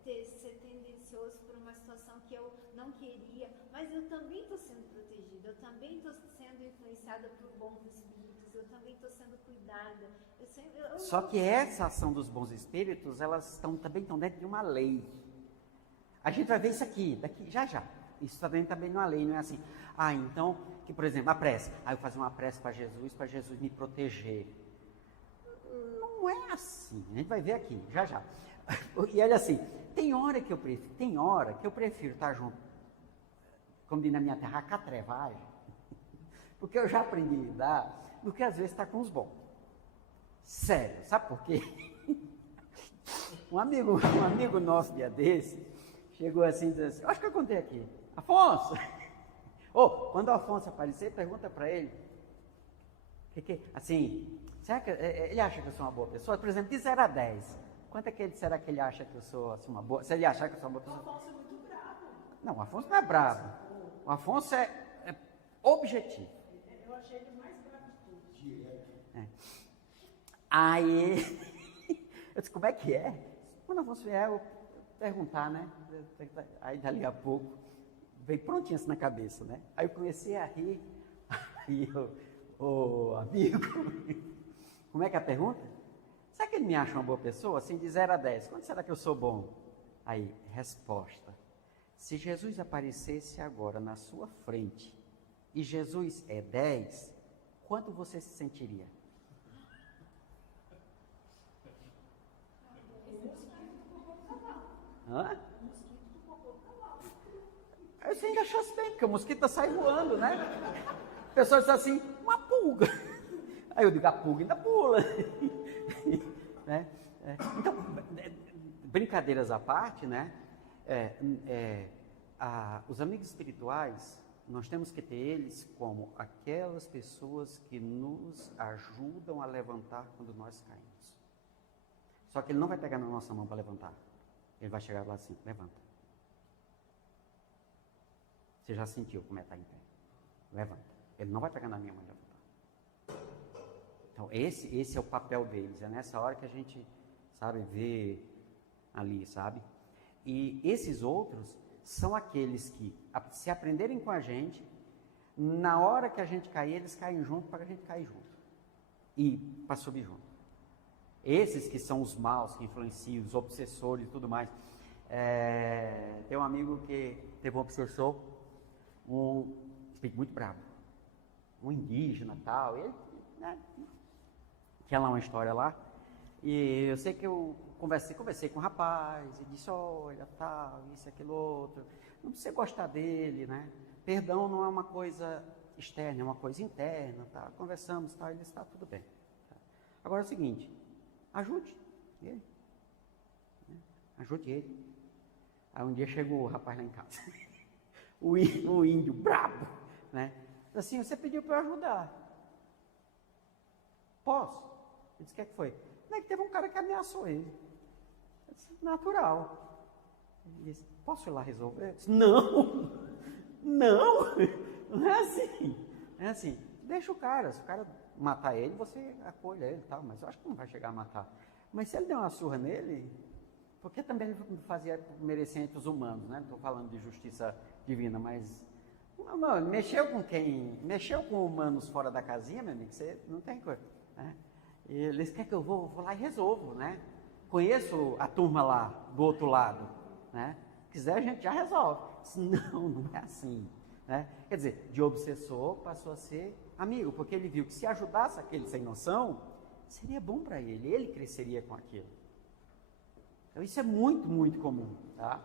ser tendencioso por uma situação que eu não queria, mas eu também estou sendo protegida, eu também estou sendo influenciada por bons espíritos, eu também estou sendo cuidada. Só que essa ação dos bons espíritos, elas também estão dentro de uma lei. A gente vai ver isso aqui, já. Isso também está dentro de uma lei, não é assim. Então, que por exemplo, a prece. Eu vou fazer uma prece para Jesus me proteger. Não é assim, a gente vai ver aqui, já. E olha assim, tem hora que eu prefiro estar junto, como diz na minha terra, a catrevagem, porque eu já aprendi a lidar, do que às vezes estar com os bons. Sério, sabe por quê? Um amigo nosso, dia desse, chegou assim e disse assim, acho que eu contei aqui, Afonso, quando o Afonso aparecer, pergunta para ele, assim, será que ele acha que eu sou uma boa pessoa? Por exemplo, de 0 a 10, quanto é que será que ele acha que eu sou assim, uma boa, se ele achar que eu sou uma boa pessoa? O Afonso é muito bravo. Não, o Afonso não é bravo, o Afonso é objetivo. Eu achei ele o mais bravo de todos. Aí, eu disse, como é que é? Quando o Afonso vier, eu perguntar, né? Aí, dali a pouco, veio prontinho assim na cabeça, né? Aí eu comecei a rir, aí ô amigo, como é que é a pergunta? Será que ele me acha uma boa pessoa? Assim, de 0 a 10, quando será que eu sou bom? Aí, resposta, se Jesus aparecesse agora na sua frente, e Jesus é 10, quanto você se sentiria? Hã? Aí você ainda achou bem, porque o mosquito sai voando, né? A pessoa diz assim, uma pulga. Aí eu digo, a pulga ainda pula. Né? Então, brincadeiras à parte, né? Os amigos espirituais, nós temos que ter eles como aquelas pessoas que nos ajudam a levantar quando nós caímos. Só que ele não vai pegar na nossa mão para levantar. Ele vai chegar lá assim, levanta. Você já sentiu como é estar em pé? Levanta. Ele não vai pegar na minha mão e levantar. Então, esse é o papel deles. É nessa hora que a gente, sabe, vê ali, sabe? E esses outros são aqueles que, se aprenderem com a gente, na hora que a gente cair, eles caem junto para a gente cair junto. E para subir junto. Esses que são os maus, que influenciam, os obsessores e tudo mais. Tem um amigo que teve um obsessor, um espírito muito bravo, um indígena e tal. Ele, né, tinha lá uma história lá. E eu sei que eu conversei com o rapaz e disse, olha, tal, isso, aquilo, outro. Não precisa gostar dele, né? Perdão não é uma coisa externa, é uma coisa interna, tá? Conversamos, tá? Ele está tudo bem. Tá? Agora é o seguinte, ajude ele. Né? Ajude ele. Aí um dia chegou o rapaz lá em casa. o índio brabo, né? Assim, você pediu para eu ajudar. Posso? Ele disse, o que é que foi? Não é que teve um cara que ameaçou ele. Eu disse, natural. Ele disse, posso ir lá resolver? Eu disse, não, não é assim. É assim, deixa o cara, se o cara matar ele, você acolhe ele e tal, mas eu acho que não vai chegar a matar. Mas se ele der uma surra nele, porque também ele fazia merecer entre os humanos, né? Não estou falando de justiça divina, mas não, mexeu com humanos fora da casinha, meu amigo, você não tem coisa, né? Eles querem que eu vou lá e resolvo, né? Conheço a turma lá do outro lado, né? Se quiser a gente já resolve. Não é assim, né? Quer dizer, de obsessor passou a ser amigo, porque ele viu que se ajudasse aquele sem noção, seria bom para ele cresceria com aquilo. Então isso é muito, muito comum, tá?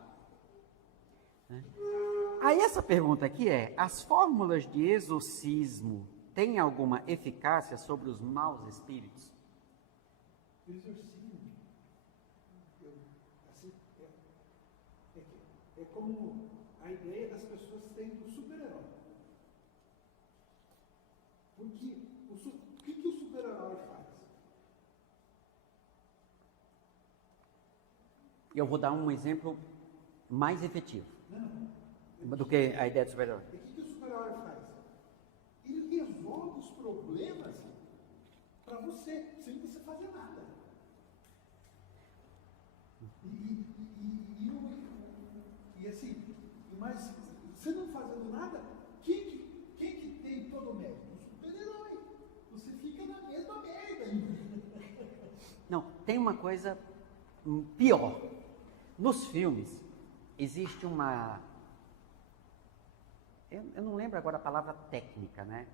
Aí essa pergunta aqui é, as fórmulas de exorcismo têm alguma eficácia sobre os maus espíritos? O exorcismo é como a ideia das pessoas tendo super-herói. Porque o que o super-herói faz? Eu vou dar um exemplo mais efetivo do que a ideia do super-herói. O que o super-herói faz? Ele resolve os problemas para você, sem você fazer nada. E assim, mas você não fazendo nada, quem que tem todo o mérito? O super-herói. Você fica na mesma merda ainda. Não, tem uma coisa pior. Nos filmes, existe uma... Eu não lembro agora a palavra técnica, né?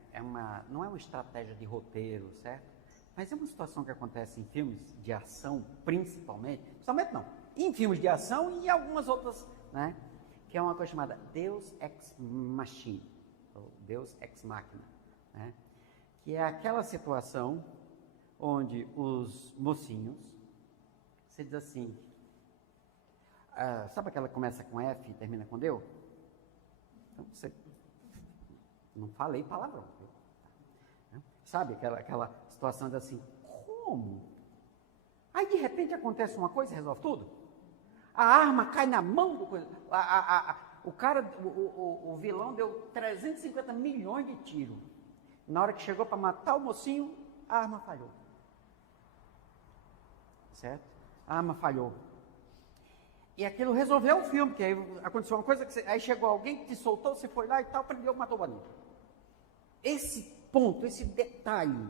Não é uma estratégia de roteiro, certo? Mas é uma situação que acontece em filmes de ação, principalmente não, em filmes de ação e em algumas outras, né? Que é uma coisa chamada Deus Ex Machina, ou Deus Ex Machina, né? Que é aquela situação onde os mocinhos, você diz assim, Sabe aquela que começa com F e termina com Deu? Então, você... Não falei palavrão. Sabe aquela situação de assim, como? Aí de repente acontece uma coisa e resolve tudo. A arma cai na mão do coisa. O cara, o vilão deu 350 milhões de tiros. Na hora que chegou para matar o mocinho, a arma falhou. Certo? A arma falhou. E aquilo resolveu o filme, porque aí aconteceu uma coisa, aí chegou alguém que te soltou, você foi lá e tal, prendeu, matou o bandido. Esse ponto, esse detalhe,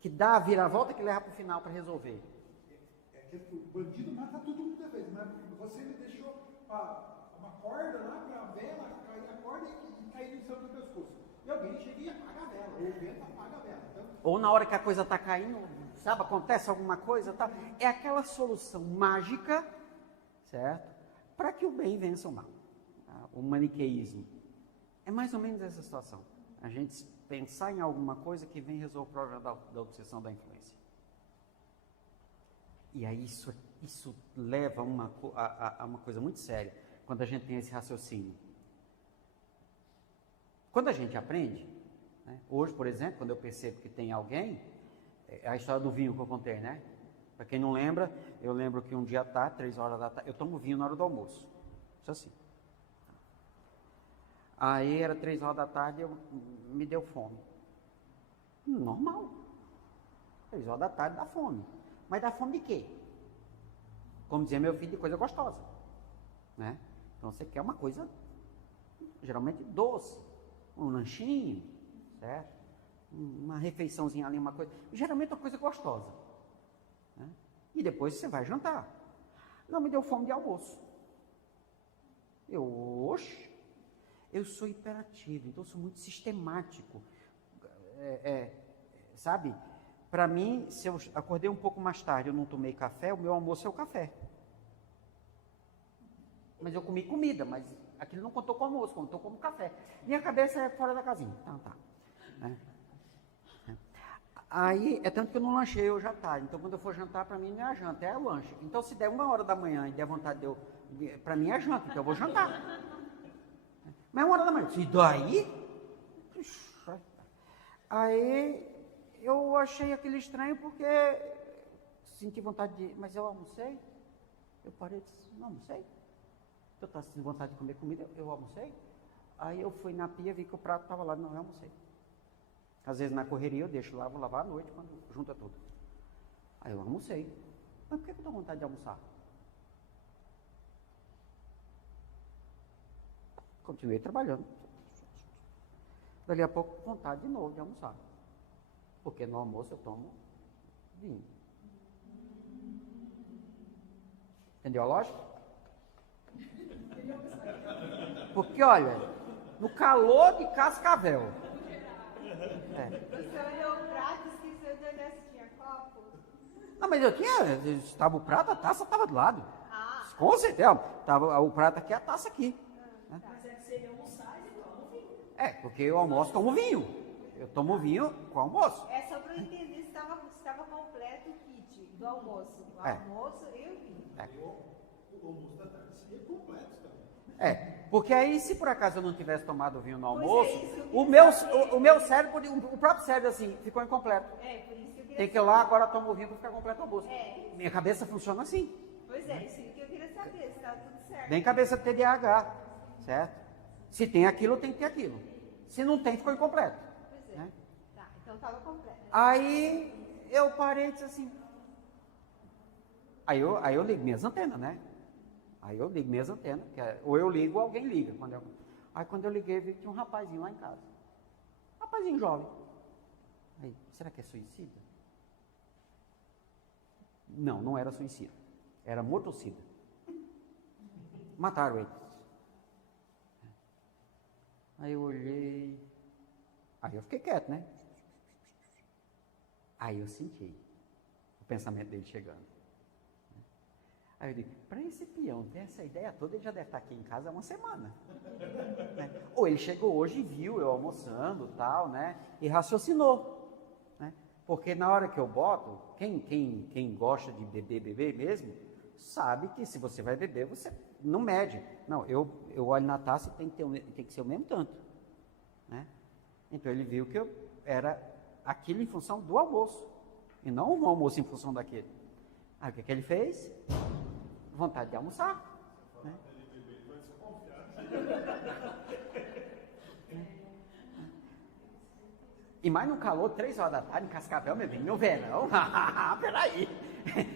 que dá a viravolta que leva para o final para resolver. O bandido mata todo mundo da vez, mas você me deixou uma corda lá para a vela cair a corda e cair no céu do pescoço. E alguém chega e apaga a vela, ou o vento apaga a vela. Então, ou na hora que a coisa está caindo, sabe, acontece alguma coisa, tá? É aquela solução mágica, certo? Para que o bem vença o mal. Tá? O maniqueísmo. É mais ou menos essa situação. A gente pensar em alguma coisa que vem resolver o problema da obsessão da influência. E aí isso leva a uma coisa muito séria, quando a gente tem esse raciocínio. Quando a gente aprende, né? Hoje, por exemplo, quando eu percebo que tem alguém, é a história do vinho que eu contei, né? Para quem não lembra, eu lembro que um dia à tarde, 3 horas da tarde, eu tomo vinho na hora do almoço. Isso assim. Aí era 3 horas da tarde, me deu fome. Normal. 3 horas da tarde dá fome. Mas dá fome de quê? Como dizia meu filho, de coisa gostosa. Né? Então você quer uma coisa, geralmente doce. Um lanchinho, certo? Uma refeiçãozinha ali, uma coisa. Geralmente é uma coisa gostosa. Né? E depois você vai jantar. Não me deu fome de almoço. Eu sou hiperativo, então eu sou muito sistemático. Sabe? Para mim, se eu acordei um pouco mais tarde, eu não tomei café, o meu almoço é o café. Mas eu comi comida, mas aquilo não contou como almoço, contou como café. Minha cabeça é fora da casinha. Então tá. Aí, é tanto que eu não lanchei hoje à tarde. Então, quando eu for jantar, para mim não é a janta, é o lanche. Então, se der 1 hora da manhã e der vontade de eu... Para mim é a janta, então eu vou jantar. Mas 1 hora da manhã. E daí? Aí, eu achei aquilo estranho porque senti vontade de... Mas eu almocei? Eu parei e disse, não almocei. Eu estava sentindo vontade de comer comida, eu almocei. Aí eu fui na pia, vi que o prato estava lá, não, eu almocei. Às vezes na correria eu deixo lá, vou lavar à noite, quando junta tudo. Aí eu almocei. Mas por que eu estou com vontade de almoçar? Continuei trabalhando. Dali a pouco, vontade de novo de almoçar. Porque no almoço eu tomo vinho. Entendeu a lógica? Porque, olha, no calor de Cascavel. Você olhou o prato, esqueceu de olhar se tinha copo? Não, mas eu tinha, estava o prato, a taça estava do lado. Ah. Com certeza, estava o prato aqui, a taça aqui. Mas é que você almoçar e toma um vinho. Porque eu almoço, tomo vinho. Eu tomo vinho com almoço. É só para eu entender se estava completo o kit do almoço. O almoço e o vinho. o almoço da tarde seria completo também. Porque aí, se por acaso eu não tivesse tomado vinho no Pois é, almoço, isso que eu o queria meu cérebro, o próprio cérebro, assim, ficou incompleto. Por isso que eu queria Tem que ir lá, agora tomo vinho para ficar completo o almoço. Minha cabeça funciona assim. Pois é, isso que eu queria saber, se estava tudo certo. Bem cabeça de TDAH, certo? Se tem aquilo, tem que ter aquilo. Se não tem, ficou incompleto. Pois é. Né? Tá, então estava completo. Aí eu parei e disse assim. Aí eu ligo minhas antenas, né? Aí eu ligo minhas antenas, ou eu ligo ou alguém liga. Aí quando eu liguei, vi que tinha um rapazinho lá em casa. Um rapazinho jovem. Aí, será que é suicida? Não, não era suicida. Era motocida. Mataram ele. Aí eu olhei. Aí eu fiquei quieto, né? Aí eu senti o pensamento dele chegando. Aí eu digo, para esse peão ter essa ideia toda, ele já deve estar aqui em casa há uma semana. Né? Ou ele chegou hoje e viu eu almoçando e tal, né? E raciocinou. Né? Porque na hora que eu boto, quem gosta de beber mesmo, sabe que se você vai beber, você não mede. Não, eu olho na taça e tem que ser o mesmo tanto, né? Então ele viu que eu era aquilo em função do almoço, e não um almoço em função daquele. Aí o que ele fez? Vontade de almoçar, né? E mais no calor, 3 horas da tarde, em Cascavel, meu bem, no verão, peraí,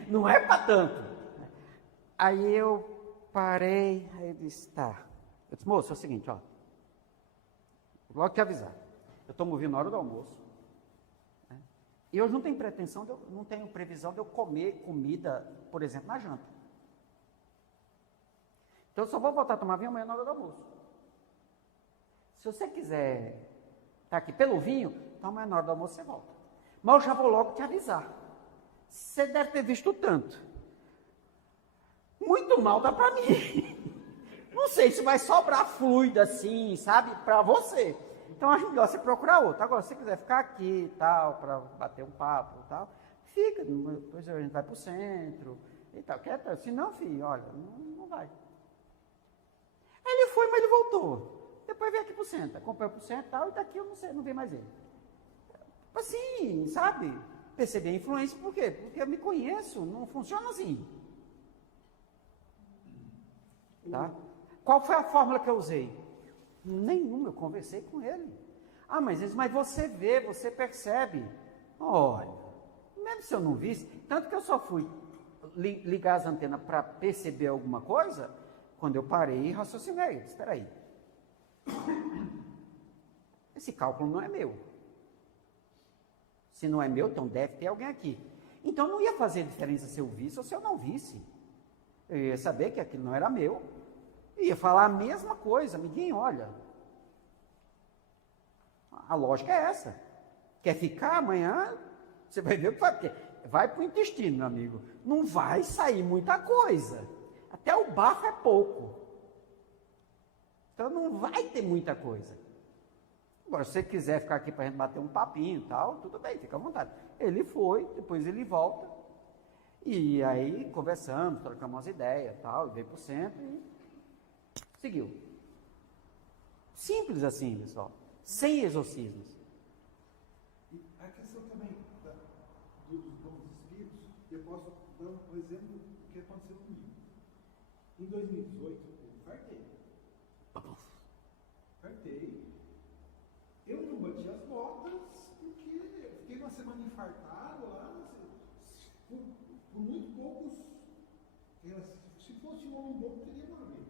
não é para tanto. Aí eu parei, aí eu disse, tá. Eu disse, moço, é o seguinte, ó, vou logo te avisar, eu estou me ouvindo na hora do almoço, né? E hoje não tenho não tenho previsão de eu comer comida, por exemplo, na janta. Então eu só vou voltar a tomar vinho amanhã na hora do almoço. Se você quiser estar aqui pelo vinho, então amanhã na hora do almoço você volta. Mas eu já vou logo te avisar. Você deve ter visto tanto. Muito mal dá para mim. Não sei se vai sobrar fluido assim, sabe, para você. Então acho melhor você procurar outro. Agora, se você quiser ficar aqui e tal, para bater um papo e tal, fica. Depois a gente vai para o centro e tal. Se não, filho, olha, não vai. Aí ele foi, mas ele voltou. Depois veio aqui para o centro, acompanhou para o centro e tal, e daqui eu não sei, não vi mais ele. Assim, sabe? Perceber a influência, por quê? Porque eu me conheço, não funciona assim. Tá? Qual foi a fórmula que eu usei? Nenhuma, eu conversei com ele. Ah, mas você vê, você percebe. Olha, mesmo se eu não visse, tanto que eu só fui ligar as antenas para perceber alguma coisa, quando eu parei e raciocinei. Espera aí. Esse cálculo não é meu. Se não é meu, então deve ter alguém aqui. Então não ia fazer diferença se eu visse ou se eu não visse. Eu ia saber que aquilo não era meu. Ia falar a mesma coisa. Amiguinho, olha. A lógica é essa. Quer ficar amanhã? Você vai ver o que vai. Vai para o intestino, meu amigo. Não vai sair muita coisa. Até o bafo é pouco. Então não vai ter muita coisa. Agora, se você quiser ficar aqui para a gente bater um papinho e tal, tudo bem, fica à vontade. Ele foi, depois ele volta. E aí conversamos, trocamos umas ideias e tal, veio para o centro e seguiu. Simples assim, pessoal. Sem exorcismos. E a questão também dos bons espíritos, eu posso dar um exemplo do que aconteceu comigo. Em 2018, eu fartei. Eu não bati as botas porque eu fiquei uma semana infartado lá. Por muito poucos. Se fosse um homem bom, teria morrido.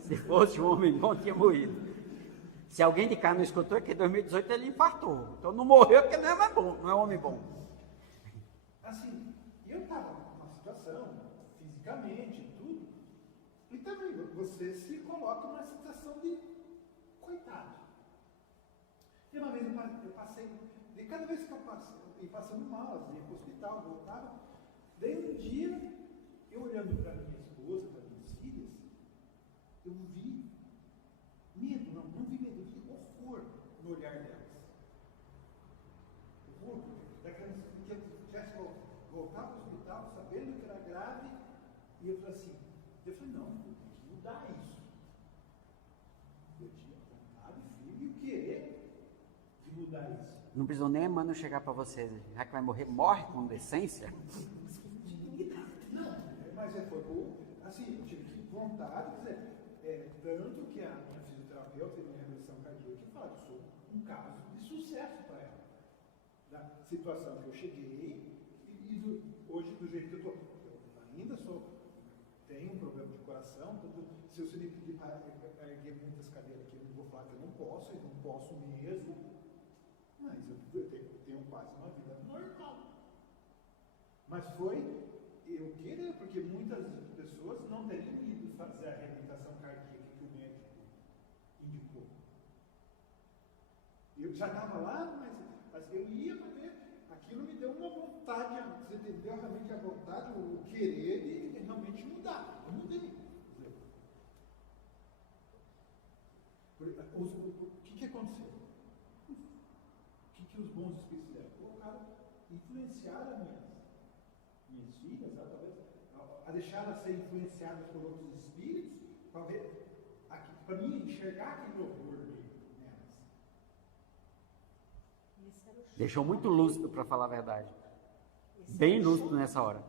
Se fosse um homem bom, tinha morrido. Se alguém de cá não escutou, é que em 2018 ele infartou. Então não morreu porque não é bom, não é homem bom. Assim, eu estava numa situação, fisicamente, tudo, e também você se coloca numa situação de coitado. E uma vez eu passei, e cada vez que eu ia passando mal, às vezes ia para o hospital, voltava, daí um dia, eu olhando para minha esposa, para minhas filhas, eu vi medo, não vi medo, eu vi horror no olhar delas. Horror, daquelas que eu tivesse voltar para o hospital, sabendo que era grave, e eu falei assim, não, eu tenho que mudar isso. Eu tinha vontade, firme e o querer de mudar isso. Não precisou nem a mano chegar para vocês, já que vai morrer, morre com decência. Não, mas foi assim, eu tive vontade, quer dizer, tanto que a minha fisioterapeuta e minha reabilitação cardíaca fala que eu sou um caso de sucesso para ela. Da situação que eu cheguei e hoje do jeito que eu estou. Eu ainda tenho um problema de coração, se você me pedir para erguer muitas cadeiras aqui, eu não vou falar que eu não posso mesmo, mas eu tenho quase uma vida normal. Mas foi eu querer, porque muitas pessoas não teriam ido fazer a reabilitação cardíaca que o médico indicou. Eu já estava lá, mas eu ia fazer, aquilo me deu uma vontade, você entendeu realmente a vontade, o querer de realmente mudar. Eu mudei. O que aconteceu? O que os bons espíritos fizeram? Colocaram, influenciaram as minhas a deixar elas serem influenciadas por outros espíritos, para mim enxergar aquele horror nelas. Deixou muito lúcido, para falar a verdade. Bem lúcido nessa hora.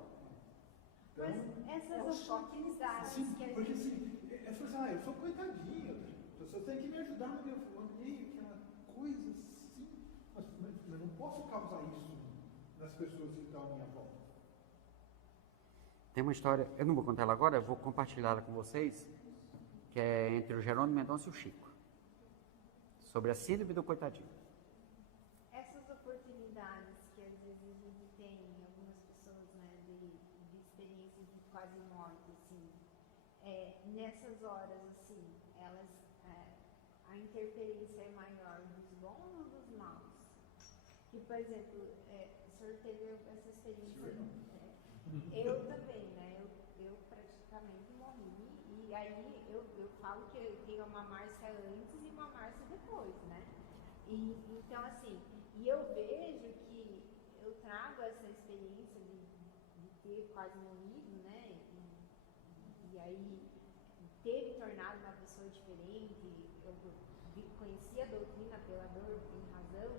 Então, Essas oportunidades sim, que a porque gente... assim, eu falo assim, eu sou coitadinho, as pessoas têm que me ajudar no meu meio, aquela coisa assim, mas não posso causar isso nas pessoas que estão à minha volta. Tem uma história, eu não vou contar ela agora, eu vou compartilhar ela com vocês, que é entre o Jerônimo Mendonça e o Chico, sobre a síndrome do coitadinho. Essas oportunidades que às vezes a gente tem, algumas pessoas, né, de experiências de quase morte, assim, nessas horas, assim, elas, a interferência é maior dos bons ou dos maus? Que, por exemplo, o senhor teve essa experiência, eu também, né, eu praticamente morri, e aí eu falo que eu tenho uma Márcia antes e uma Márcia depois, né? E, então, assim, e eu vejo que eu trago essa experiência de ter quase morrido, né? E aí ter me tornado uma pessoa diferente, eu conheci a doutrina pela dor, tem razão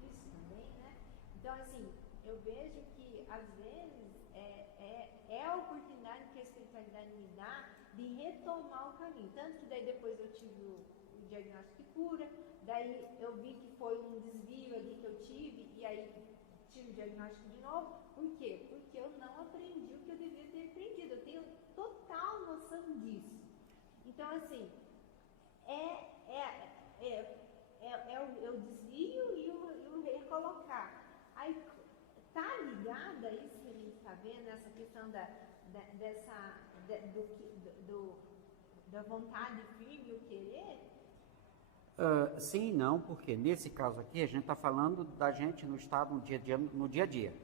disso também, né? Então, assim, eu vejo que às vezes é a oportunidade que a espiritualidade me dá de retomar o caminho. Tanto que daí depois eu tive o diagnóstico de cura, daí eu vi que foi um desvio ali que eu tive, e aí tive o diagnóstico de novo. Por quê? Porque eu não aprendi o que eu devia ter aprendido. Eu tenho total noção disso. Então, assim, o desvio e o recolocar. Aí, tá ligada a isso que a gente está vendo, essa questão da vontade firme, o querer? Sim e não, porque nesse caso aqui a gente está falando da gente no estado no dia a dia.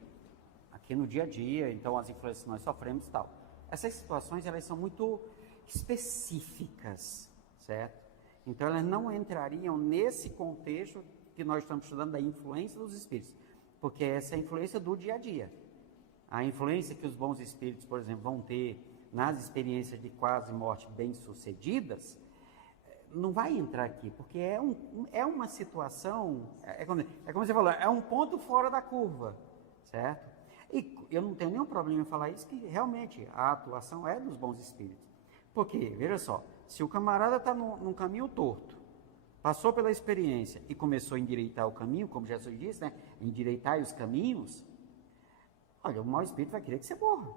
Aqui no dia a dia, então as influências que nós sofremos e tal. Essas situações, elas são muito específicas, certo? Então elas não entrariam nesse contexto que nós estamos estudando da influência dos espíritos, porque essa é a influência do dia a dia. A influência que os bons espíritos, por exemplo, vão ter nas experiências de quase morte bem-sucedidas, não vai entrar aqui, porque é uma situação, como você falou, é um ponto fora da curva, certo? E eu não tenho nenhum problema em falar isso, que realmente a atuação é dos bons espíritos. Porque, veja só, se o camarada está num caminho torto, passou pela experiência e começou a endireitar o caminho, como Jesus disse, né? Endireitar os caminhos, olha, o mau espírito vai querer que você morra.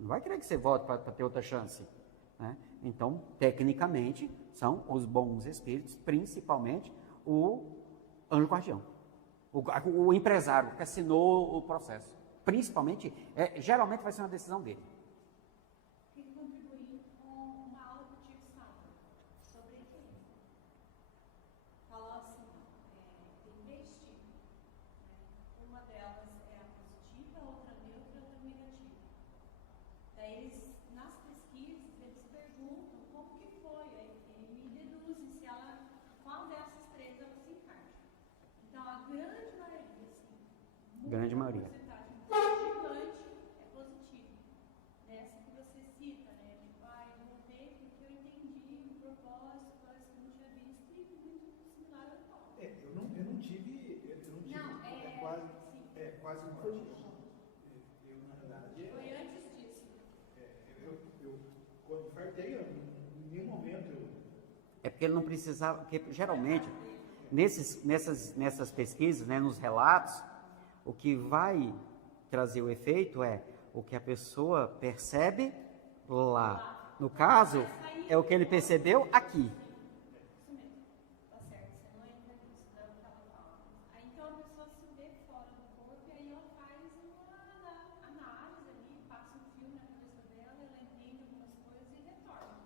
Não vai querer que você volte para ter outra chance, né? Então, tecnicamente, são os bons espíritos, principalmente o anjo guardião, o empresário que assinou o processo. Principalmente, geralmente vai ser uma decisão dele. Queria contribuir com uma aula que eu tive sábado sobre influência. Falou assim, tem 3 tipos, né? Uma delas é a positiva, outra neutra e outra negativa. Daí eles, nas pesquisas, eles perguntam como que foi, e deduzem se ela, qual dessas 3 ela se encaixa. Então a grande maioria, assim, Grande maioria. porcentagem gigante é positiva. Nessa que você cita, né? Tipo, eu voltei porque eu entendi o propósito, coisas que eu não tinha visto, e muito similar ao atual. Eu não tive quase morte. Eu, na verdade, Foi antes disso. eu quando infartei, em nenhum momento É porque ele não precisava, porque geralmente, nessas pesquisas, né, nos relatos, o que vai trazer o efeito é o que a pessoa percebe lá. No caso, é o que ele percebeu aqui. Isso mesmo. Tá certo. Você não entra nisso da que ela fala. Aí então a pessoa se vê fora do corpo e aí ela faz uma análise ali, passa um filme na cabeça dela, ela entende algumas coisas e retorna.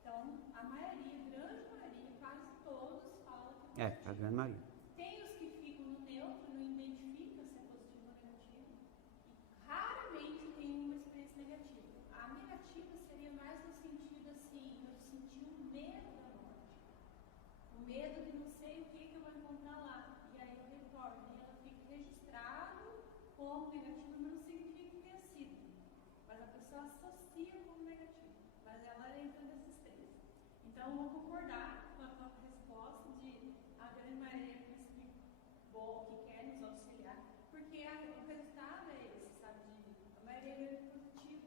Então, a maioria, grande maioria, quase todos falam que é positivo. A grande maioria. Tem os que ficam no neutro, não identifica se é positivo ou negativo. E raramente tem uma experiência negativa. A negativa seria mais no sentido assim, eu senti um medo da morte. O medo de não sei o que eu vou encontrar lá. E aí eu retorno. E ela fica registrado como negativa, mas não significa que tenha sido. Então, vou concordar com a tua resposta de a grande maioria que explicou que quer nos auxiliar, porque o resultado é esse, sabe? A maioria é positivo, assim,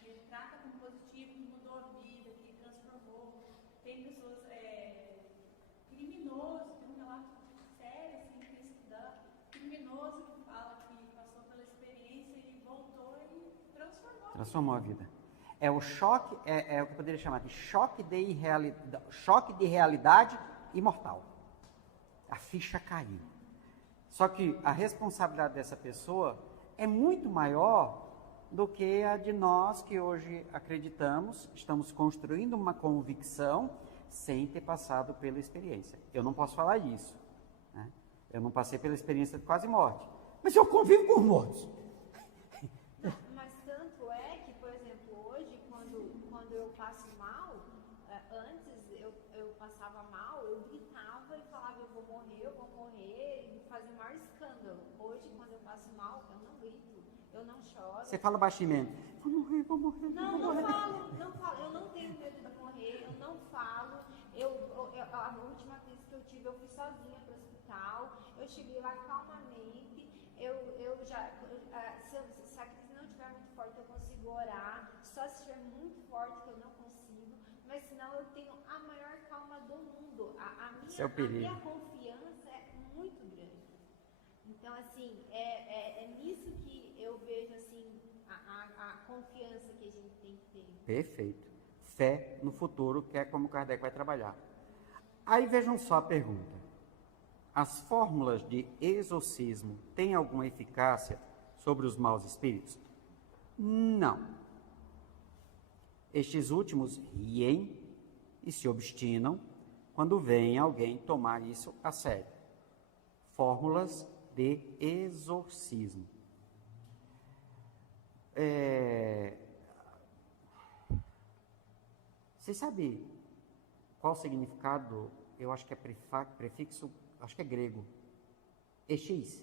que trata como positivo, que mudou a vida, que transformou. Tem pessoas, criminoso, tem um relato sério, assim, que estudar, criminoso que fala que passou pela experiência e voltou e transformou. Transformou a vida. É o choque, é o que eu poderia chamar de choque de realidade imortal. A ficha caiu. Só que a responsabilidade dessa pessoa é muito maior do que a de nós que hoje acreditamos, estamos construindo uma convicção sem ter passado pela experiência. Eu não posso falar isso, né? Eu não passei pela experiência de quase morte, mas eu convivo com os mortos. Mas tanto é que, por exemplo, hoje, quando eu passo mal, antes eu passava mal, eu gritava e falava, eu vou morrer, e fazia o maior escândalo. Hoje, quando eu passo mal, eu não grito, eu não choro. Você fala baixinho mesmo. Vou morrer. Não falo, eu não tenho medo de morrer, eu não falo. A última vez que eu tive, eu fui sozinha para o hospital, eu cheguei lá calmamente, se a crise não estiver muito forte, eu consigo orar, só se estiver muito forte que eu não consigo, mas senão eu tenho a maior calma do mundo, a minha confiança é muito grande. Então, assim, é nisso que eu vejo, assim, a confiança que a gente tem que ter. Perfeito. Fé no futuro, que é como Kardec vai trabalhar. Aí vejam só a pergunta. As fórmulas de exorcismo têm alguma eficácia sobre os maus espíritos? Não. Estes últimos riem e se obstinam quando vem alguém tomar isso a sério. Fórmulas de exorcismo. Vocês sabem qual o significado? Eu acho que é prefixo, acho que é grego. Ex. Ex.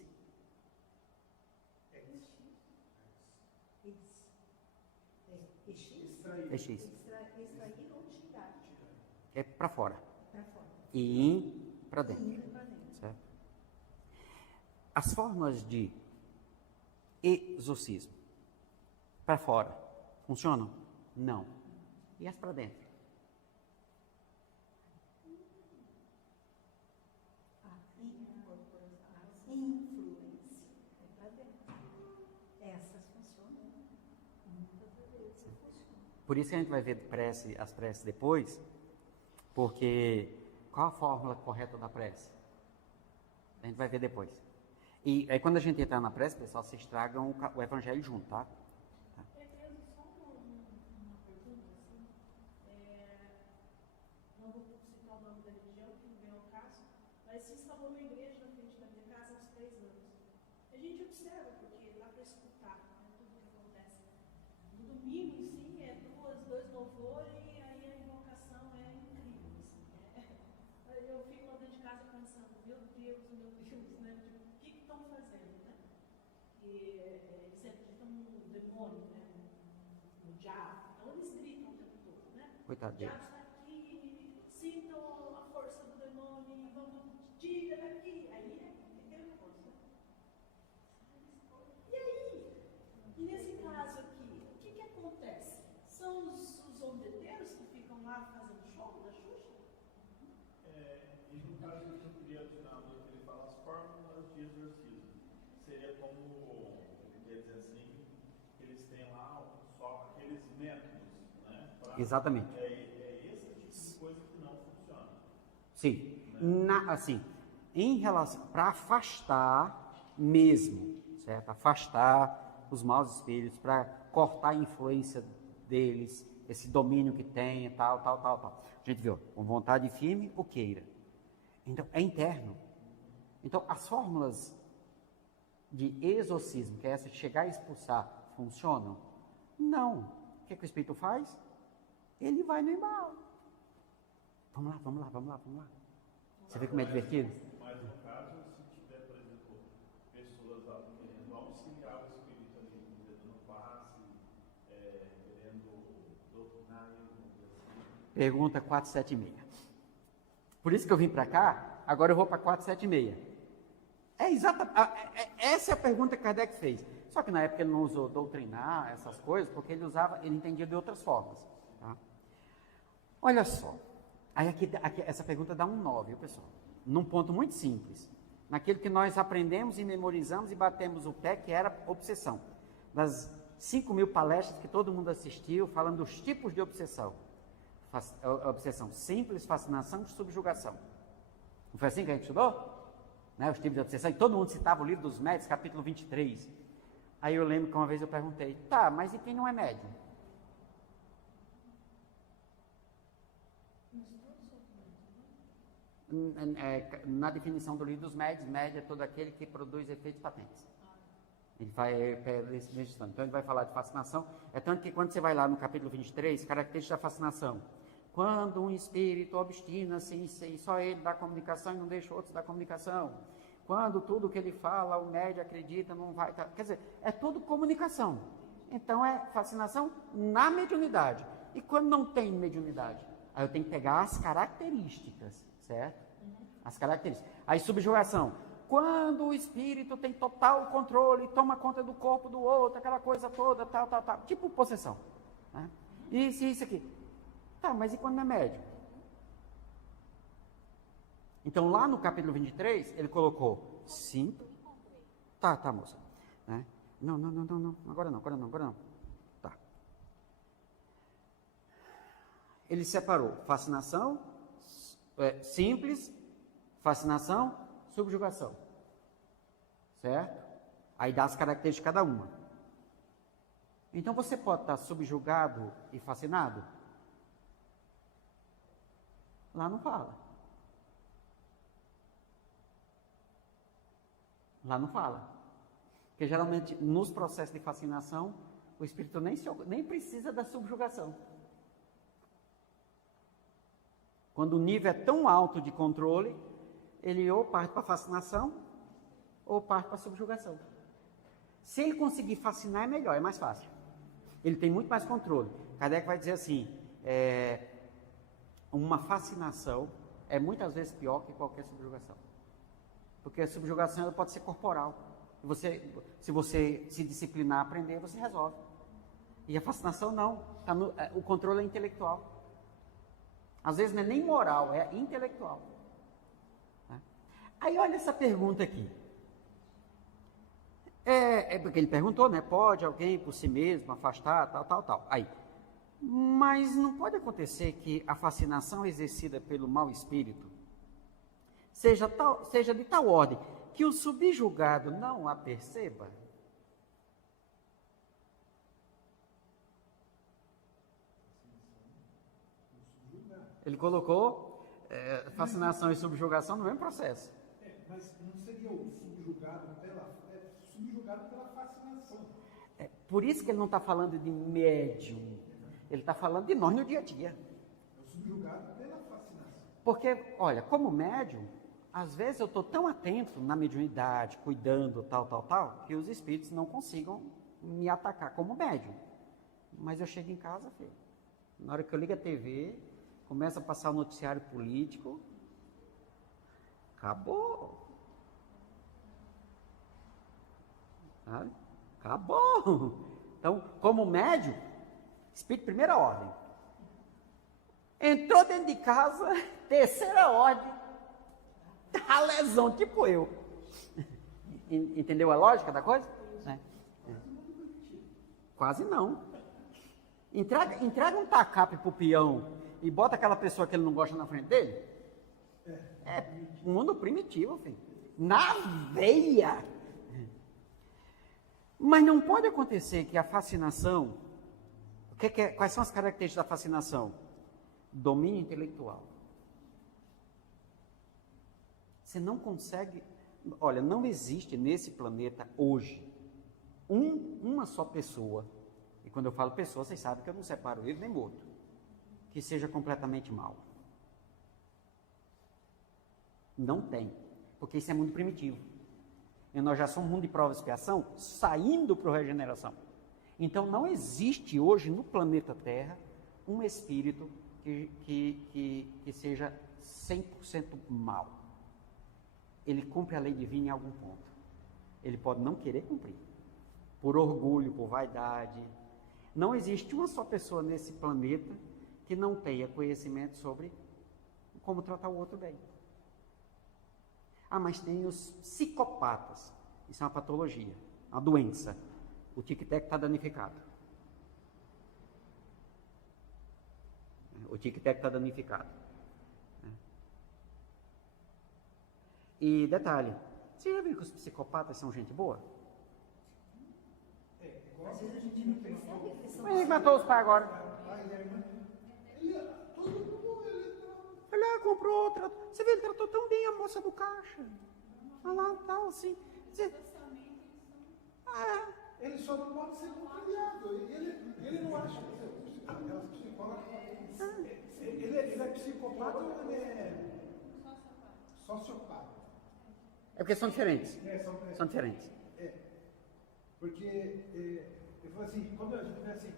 Extrair ou tirar. É para fora. Para fora. E in para dentro. Certo? As formas de exorcismo para fora funcionam? Não. E as para dentro? A influência é para dentro. Essas funcionam. Muitas vezes funcionam. Por isso que a gente vai ver as preces depois, porque qual a fórmula correta da prece? A gente vai ver depois. E aí quando a gente entrar na prece, pessoal, vocês tragam o evangelho junto, tá? Só uma pergunta, assim, não vou citar o nome da religião, que não vem ao caso, mas se instalou uma igreja na frente da minha casa há uns 3 anos. A gente observa, porque dá para escutar, né, tudo que acontece. No domingo, sim, dois louvores e aí a invocação é incrível, assim, eu fico lá dentro de casa pensando, meu Deus, né, o que estão fazendo, né? E eles acreditam no demônio, né? No diabo. Então eles gritam o tempo todo, né? Coitado O dele. diabo está aqui, sintam a força do demônio e vamos, tira daqui. Aí é força, né? E aí? E nesse caso aqui, o que acontece? São os ondedeiros que ficam lá fazendo show da Xuxa? E no caso que eu queria adicionar, ele fala as fórmulas de exorcismo. Seria como, quer dizer assim, que eles têm lá só aqueles métodos, né? Exatamente. É esse tipo de coisa que não funciona. Sim. Assim, em relação, para afastar mesmo, certo? Afastar os maus espíritos, para cortar a influência deles, esse domínio que tem, tal. A gente viu, com vontade firme ou queira. Então, é interno. Então, as fórmulas de exorcismo, que é essa de chegar a expulsar, funcionam? Não. O que o Espírito faz? Ele vai no embalo. Vamos lá. Você vê como é divertido? Mas no caso, se tiver, por exemplo, pessoas querendo auxiliar o Espírito ali, dando passe, querendo doutrinar ele, Pergunta 476. Por isso que eu vim para cá, agora eu vou para 476. Essa é a pergunta que Kardec fez. Só que na época ele não usou doutrinar, essas coisas, porque ele entendia de outras formas. Tá? Olha só. Aí aqui, essa pergunta dá um 9, viu, pessoal? Num ponto muito simples. Naquilo que nós aprendemos e memorizamos e batemos o pé, que era obsessão. Das 5.000 palestras que todo mundo assistiu, falando dos tipos de obsessão. Obsessão simples, fascinação e subjugação. Não foi assim que a gente estudou? Né, os tipos de obsessão. E todo mundo citava o livro dos médios, capítulo 23. Aí eu lembro que uma vez eu perguntei, tá, mas e quem não é médium? Na definição do livro dos médios, médio é todo aquele que produz efeitos patentes. Ele vai então ele vai falar de fascinação. É tanto que quando você vai lá no capítulo 23, características da fascinação. Quando um espírito obstina-se e só ele dá comunicação e não deixa outros dar comunicação. Quando tudo que ele fala, o médium acredita, não vai... Quer dizer, é tudo comunicação. Então é fascinação na mediunidade. E quando não tem mediunidade? Aí eu tenho que pegar as características, certo? As características. Aí subjugação. Quando o espírito tem total controle, toma conta do corpo do outro, aquela coisa toda, tal. Tipo possessão. Né? Isso aqui. Tá, mas e quando não é médium? Então lá no capítulo 23, ele colocou sim. Tá, moça. Né? Não. Agora não. Tá. Ele separou fascinação, simples, fascinação, subjugação. Certo? Aí dá as características de cada uma. Então você pode estar subjugado e fascinado? Lá não fala. Lá não fala. Porque geralmente nos processos de fascinação, o espírito nem precisa da subjugação. Quando o nível é tão alto de controle, ele ou parte para a fascinação, ou parte para a subjugação. Se ele conseguir fascinar, é melhor, é mais fácil. Ele tem muito mais controle. Kardec vai dizer assim, uma fascinação é muitas vezes pior que qualquer subjugação. Porque a subjugação ela pode ser corporal. Se você se disciplinar a aprender, você resolve. E a fascinação não. O controle é intelectual. Às vezes não é nem moral, é intelectual. Tá? Aí olha essa pergunta aqui. Porque ele perguntou, né? Pode alguém por si mesmo afastar, tal. Aí. Mas não pode acontecer que a fascinação exercida pelo mau espírito seja de tal ordem que o subjugado não a perceba? Ele colocou fascinação e subjugação no mesmo processo. Mas não seria o subjugado pela fascinação. Por isso que ele não está falando de médium. Ele está falando de nós no dia a dia. É o subjugado pela fascinação. Porque, olha, como médium, às vezes eu estou tão atento na mediunidade, cuidando, tal, que os espíritos não consigam me atacar como médium. Mas eu chego em casa, filho. Na hora que eu ligo a TV, começa a passar o noticiário político, acabou. Sabe? Acabou. Então, como médium, espírito de primeira ordem. Entrou dentro de casa, terceira ordem. A lesão, tipo eu. Entendeu a lógica da coisa? Quase não. Entrega um tacape pro peão e bota aquela pessoa que ele não gosta na frente dele. É mundo primitivo, filho. Na veia. Mas não pode acontecer que a fascinação... Quais são as características da fascinação? Domínio intelectual. Você não consegue... Olha, não existe nesse planeta hoje uma só pessoa, e quando eu falo pessoa, vocês sabem que eu não separo ele nem o outro, que seja completamente mal. Não tem, porque isso é mundo primitivo. E nós já somos mundo de prova e expiação, saindo para a regeneração. Então não existe hoje no planeta Terra um espírito que seja 100% mal. Ele cumpre a lei divina em algum ponto. Ele pode não querer cumprir, por orgulho, por vaidade. Não existe uma só pessoa nesse planeta que não tenha conhecimento sobre como tratar o outro bem. Ah, mas tem os psicopatas. Isso é uma patologia, uma doença. O tic-tac está danificado. O tic-tac está danificado. E detalhe, você já viu que os psicopatas são gente boa? Às vezes a gente não percebe que eles são. Ele matou os pais agora. Olha lá, comprou outra. Você vê, ele tratou tão bem a moça do caixa. Olha lá, tal, assim. Ele só não pode ser conciliado. Ele não acha que aquelas psicólogas. Ele é psicopata ou ele é sociopata? É porque são diferentes. São diferentes. Porque eu falo assim, quando a gente vê assim,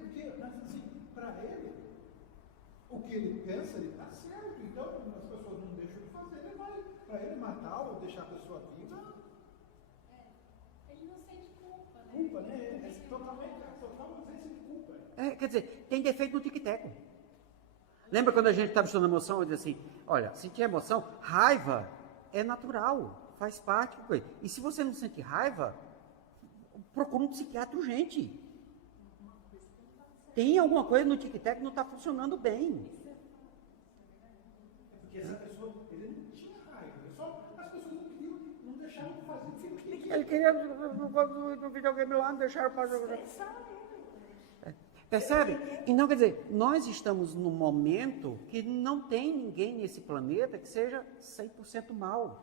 porque, mas assim, para ele, o que ele pensa, ele está certo. Então, as pessoas não deixam de fazer, ele vai, para ele matar ou deixar a pessoa viva. Ele não sente culpa, né? Culpa, né? É total ausência de culpa. Quer dizer, tem defeito no tic-tac. Lembra quando a gente estava estudando emoção, eu disse assim, olha, sentir emoção, raiva é natural, faz parte. E se você não sente raiva, procura um psiquiatra urgente. Tem alguma coisa no tic-tac que não está funcionando bem. Porque essa pessoa, ele não tinha raiva, as pessoas não queriam, não deixaram de fazer o que ele queria. Ele queria no videogame lá, não deixaram para jogar. Percebe? Então, quer dizer, nós estamos num momento que não tem ninguém nesse planeta que seja 100% mal.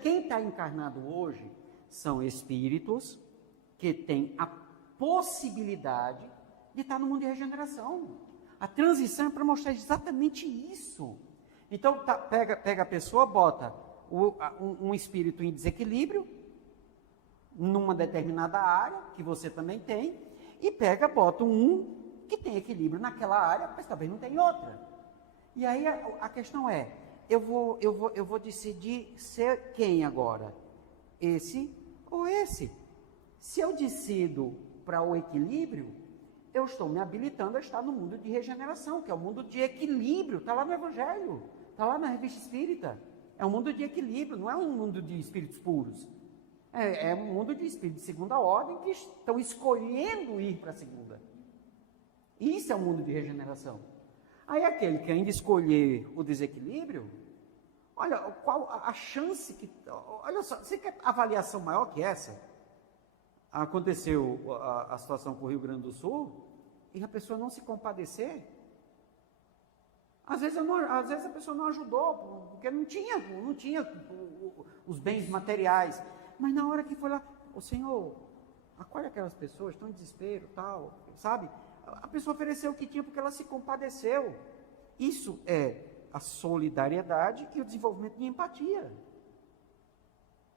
Quem está encarnado hoje são espíritos que têm a possibilidade de estar no mundo de regeneração. A transição é para mostrar exatamente isso. Então, pega a pessoa, bota um espírito em desequilíbrio numa determinada área, que você também tem, e bota um que tem equilíbrio naquela área, mas talvez não tem outra. E aí a questão é, eu vou decidir ser quem agora? Esse ou esse? Se eu decido para o equilíbrio, eu estou me habilitando a estar no mundo de regeneração, que é o mundo de equilíbrio, está lá no Evangelho, está lá na Revista Espírita. É um mundo de equilíbrio, não é um mundo de espíritos puros. É um mundo de espíritos de segunda ordem que estão escolhendo ir para a segunda. Isso é um mundo de regeneração. Aí aquele que ainda escolher o desequilíbrio, olha, qual a chance que... Olha só, você quer avaliação maior que essa? Aconteceu a situação com o Rio Grande do Sul e a pessoa não se compadecer. Às vezes a pessoa não ajudou, porque não tinha os bens materiais. Mas na hora que foi lá, o Senhor, acolhe aquelas pessoas, estão em desespero, tal, sabe? A pessoa ofereceu o que tinha porque ela se compadeceu. Isso é a solidariedade e o desenvolvimento de empatia.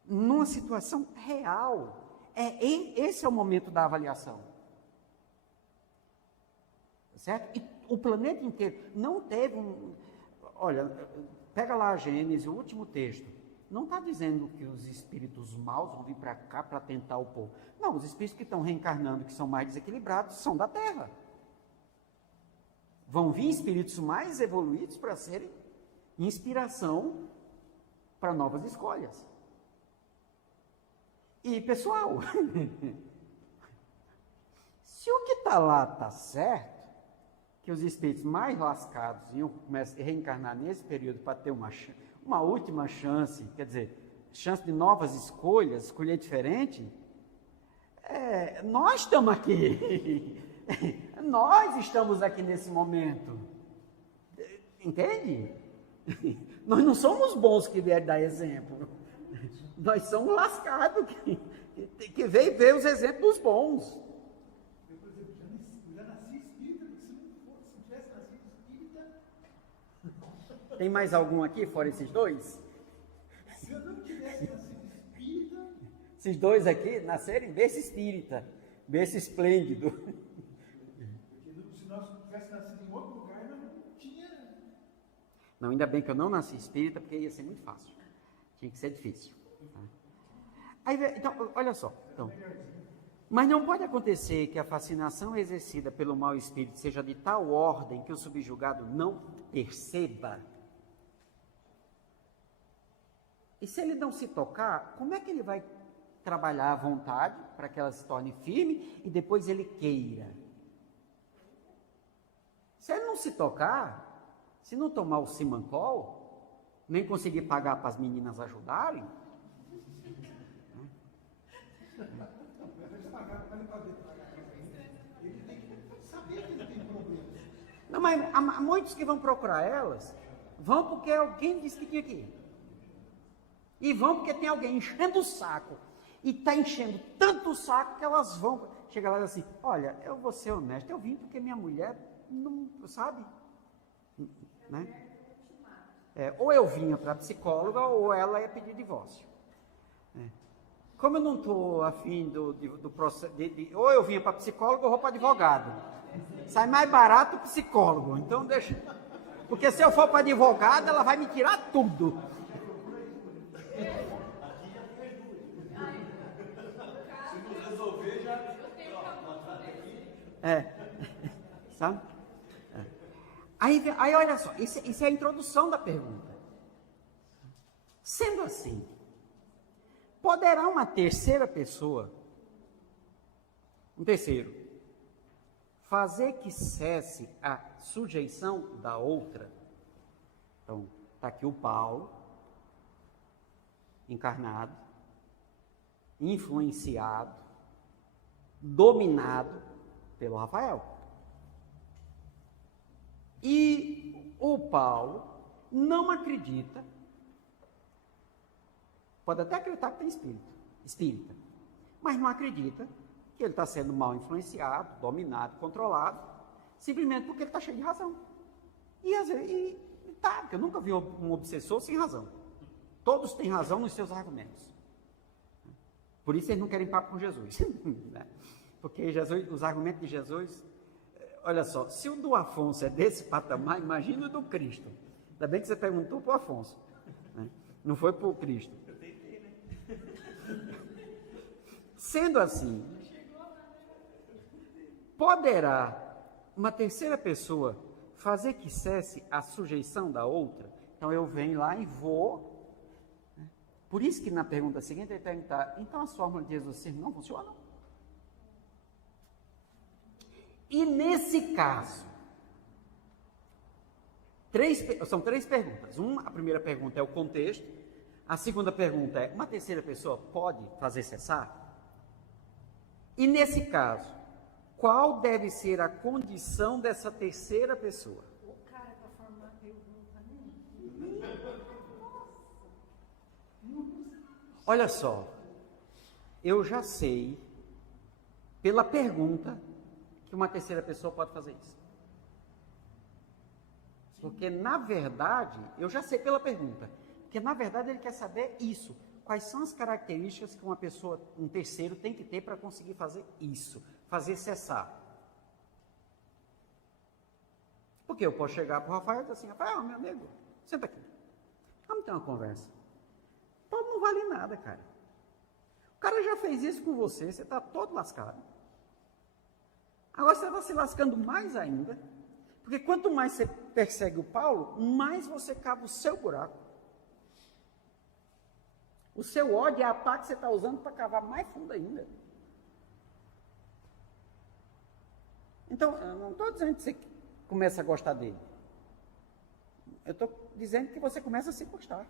Numa situação real. Esse é o momento da avaliação. Certo? E o planeta inteiro não teve Olha, pega lá a Gênesis, o último texto. Não está dizendo que os espíritos maus vão vir para cá para tentar o povo. Não, os espíritos que estão reencarnando, que são mais desequilibrados, são da Terra. Vão vir espíritos mais evoluídos para serem inspiração para novas escolhas. E, pessoal, se o que está lá está certo, que os espíritos mais lascados iam reencarnar nesse período para ter uma última chance, quer dizer, chance de novas escolhas, escolher diferente, nós estamos aqui. Nós estamos aqui nesse momento. Entende? Nós não somos bons que vieram dar exemplo. Nós somos lascados que veio ver os exemplos dos bons. Eu, por exemplo, já nasci espírita, porque se tivesse nascido espírita... Tem mais algum aqui, fora esses dois? Se eu não tivesse nascido espírita... Esses dois aqui nascerem berço espírita, berço esplêndido. Porque se nós tivéssemos Não, ainda bem que eu não nasci espírita, porque ia ser muito fácil. Tinha que ser difícil. Tá? Aí, então, olha só. Então, mas não pode acontecer que a fascinação exercida pelo mau espírito seja de tal ordem que o subjugado não perceba. E se ele não se tocar, como é que ele vai trabalhar à vontade para que ela se torne firme e depois ele queira? Se ele não se tocar, se não tomar o Simancol, nem conseguir pagar para as meninas ajudarem, não, mas há muitos que vão procurar elas, vão porque alguém disse que tinha que ir. E vão porque tem alguém enchendo o saco. E está enchendo tanto o saco que elas vão. Chega lá e diz assim, olha, eu vou ser honesto, eu vim porque minha mulher não, sabe? Né? Ou eu vinha para psicóloga ou ela ia pedir divórcio. Como eu não estou afim do processo, ou eu vinha para psicólogo ou vou para advogado. Sai mais barato o psicólogo, então deixa. Porque se eu for para advogado, ela vai me tirar tudo. Sabe? Aí olha só, isso é a introdução da pergunta. Sendo assim, poderá uma terceira pessoa, um terceiro, fazer que cesse a sujeição da outra? Então, está aqui o Paulo, encarnado, influenciado, dominado pelo Rafael. E o Paulo não acredita, pode até acreditar que tem espírita, mas não acredita que ele está sendo mal influenciado, dominado, controlado, simplesmente porque ele está cheio de razão. Porque eu nunca vi um obsessor sem razão. Todos têm razão nos seus argumentos. Por isso eles não querem papo com Jesus. Porque os argumentos de Jesus, olha só, se o do Afonso é desse patamar, imagina o do Cristo. Ainda bem que você perguntou para o Afonso, né? Não foi para o Cristo. Sendo assim, poderá uma terceira pessoa fazer que cesse a sujeição da outra? Então eu venho lá e vou. Por isso que na pergunta seguinte ele perguntar, então as fórmulas de exorcismo não funcionam? E nesse caso, são três perguntas. A primeira pergunta é o contexto. A segunda pergunta é, uma terceira pessoa pode fazer cessar? E nesse caso, qual deve ser a condição dessa terceira pessoa? O cara para formar a pergunta, Olha só, eu já sei, pela pergunta, que uma terceira pessoa pode fazer isso. Porque, na verdade, eu já sei pela pergunta, porque, na verdade, ele quer saber isso. Quais são as características que uma pessoa, um terceiro, tem que ter para conseguir fazer isso, fazer cessar? Porque eu posso chegar para o Rafael e dizer assim, Rafael, meu amigo, senta aqui, vamos ter uma conversa. Paulo não vale nada, cara. O cara já fez isso com você, você está todo lascado. Agora você está se lascando mais ainda, porque quanto mais você persegue o Paulo, mais você cava o seu buraco. O seu ódio é a pá que você está usando para cavar mais fundo ainda. Então, eu não estou dizendo que você começa a gostar dele. Eu estou dizendo que você começa a se gostar.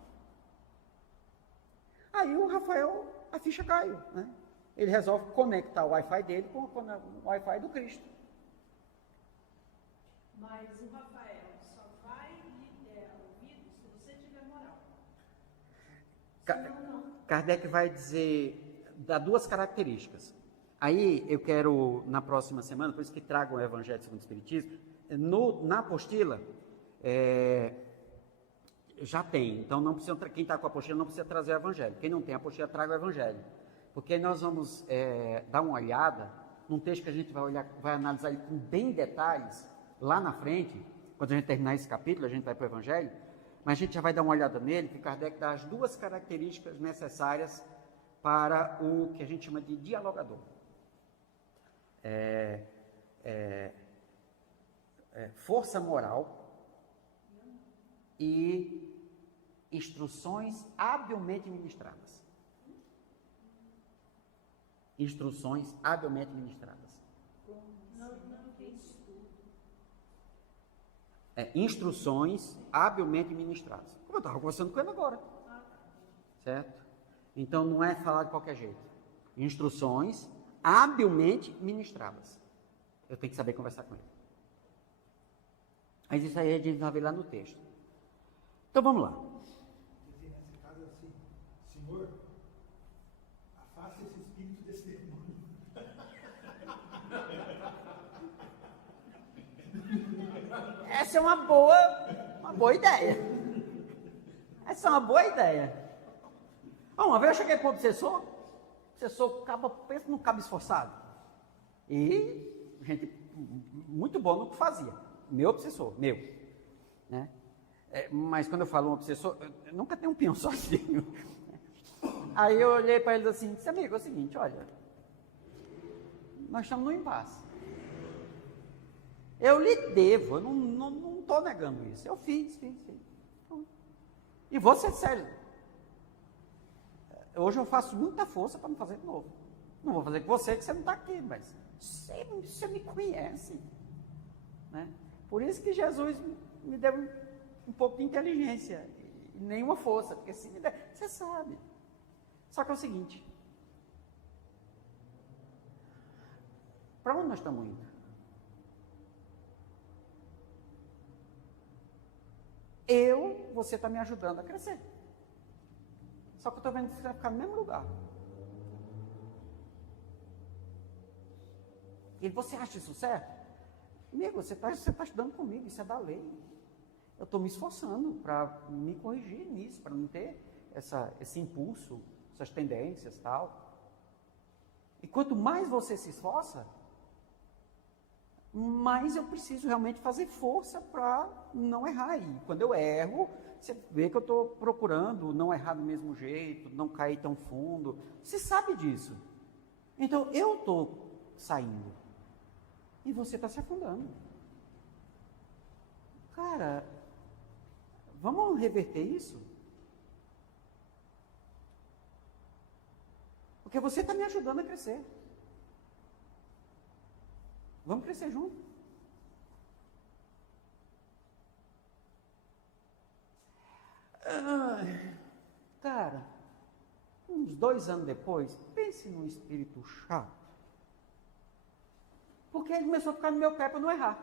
Aí o Rafael, a ficha caiu, né? Ele resolve conectar o Wi-Fi dele com o Wi-Fi do Cristo. Mas o Rafael só vai lhe der ouvido se você tiver moral. Senão, não. Kardec vai dizer, dá duas características. Aí eu quero, na próxima semana, por isso que trago o Evangelho segundo o Espiritismo, na apostila, já tem. Então, não precisa, quem está com a apostila não precisa trazer o Evangelho. Quem não tem a apostila, traga o Evangelho. Porque nós vamos dar uma olhada num texto que a gente vai analisar ele com bem detalhes lá na frente, quando a gente terminar esse capítulo, a gente vai para o Evangelho, mas a gente já vai dar uma olhada nele, que Kardec dá as duas características necessárias para o que a gente chama de dialogador. Força moral e instruções habilmente ministradas. Instruções habilmente ministradas. Instruções habilmente ministradas. Como eu estava conversando com ele agora. Certo? Então não é falar de qualquer jeito. Instruções habilmente ministradas. Eu tenho que saber conversar com ele. Mas isso aí a gente vai ver lá no texto. Então vamos lá. Quer dizer, nesse caso assim, Senhor, afasta esse espírito desse demônio. Essa é uma boa ideia. Essa é uma boa ideia. Uma vez eu cheguei para o obsessor pensa num cabo esforçado. E gente muito boa no que fazia. Meu obsessor, meu. Né? Mas quando eu falo um obsessor, eu nunca tenho um peão sozinho. Aí eu olhei para ele assim, disse, amigo, é o seguinte, olha, nós estamos no impasse. Eu lhe devo, eu não estou negando isso. Eu fiz. E vou ser sério. Hoje eu faço muita força para não fazer de novo. Não vou fazer com você, que você não está aqui, mas você me conhece. Né? Por isso que Jesus me deu um pouco de inteligência e nenhuma força, porque se me der, você sabe. Só que é o seguinte, para onde nós estamos indo? Você está me ajudando a crescer. Só que eu estou vendo que você vai ficar no mesmo lugar. E você acha isso certo? Amigo, você está estudando comigo, isso é da lei. Eu estou me esforçando para me corrigir nisso, para não ter esse impulso, essas tendências e tal. E quanto mais você se esforça, mais eu preciso realmente fazer força para não errar. E quando eu erro, você vê que eu estou procurando não errar do mesmo jeito, não cair tão fundo. Você sabe disso. Então, eu estou saindo. E você está se afundando. Cara, vamos reverter isso? Porque você está me ajudando a crescer. Vamos crescer junto. Cara, uns 2 anos depois, pense num espírito chato. Porque ele começou a ficar no meu pé para não errar.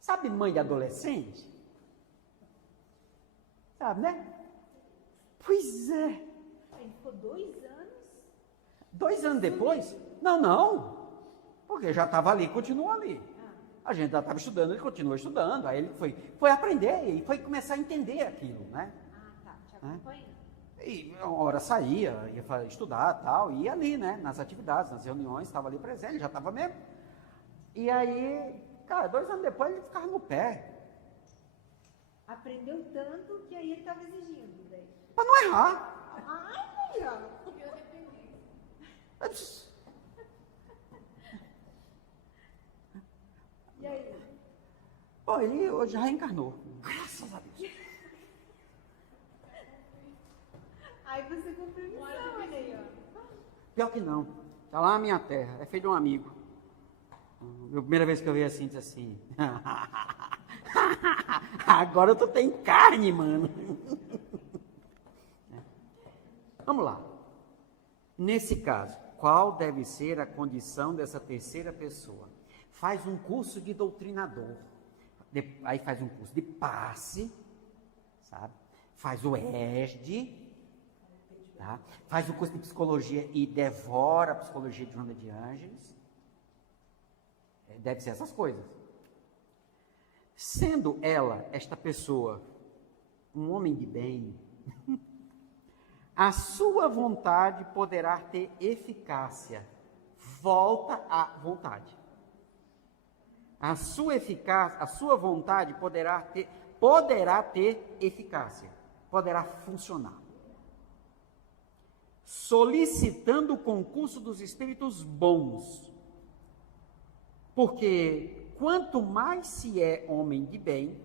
Sabe mãe de adolescente? Sabe, né? Pois é. Ele ficou 2 anos? 2 anos depois? Não. Porque já estava ali, continuou ali. A gente já estava estudando, ele continuou estudando. Aí ele foi aprender e foi começar a entender aquilo, né? Tá, te acompanho. E uma hora saía, ia estudar tal, ia ali, né? Nas atividades, nas reuniões, estava ali presente, já estava mesmo. E aí, cara, 2 anos depois ele ficava no pé. Aprendeu tanto que aí ele estava exigindo. Daí. Para não errar. Ai, ó. E aí? Pô, ele hoje já reencarnou. Graças a Deus. Aí você cumpriu missão, olha aí, ó. Pior que não. Está lá na minha terra. É filho de um amigo. A primeira vez que eu vi assim, disse assim. Agora tu tem carne, mano. Vamos lá. Nesse caso, qual deve ser a condição dessa terceira pessoa? Faz um curso de doutrinador. Aí faz um curso de passe, sabe? Faz o ESD, tá? Faz o curso de psicologia e devora a psicologia de Joana de Ângeles. Deve ser essas coisas. Sendo ela, esta pessoa, um homem de bem, a sua vontade poderá ter eficácia. Volta à vontade. a sua eficácia, a sua vontade poderá ter eficácia, poderá funcionar. Solicitando o concurso dos espíritos bons. Porque quanto mais se é homem de bem,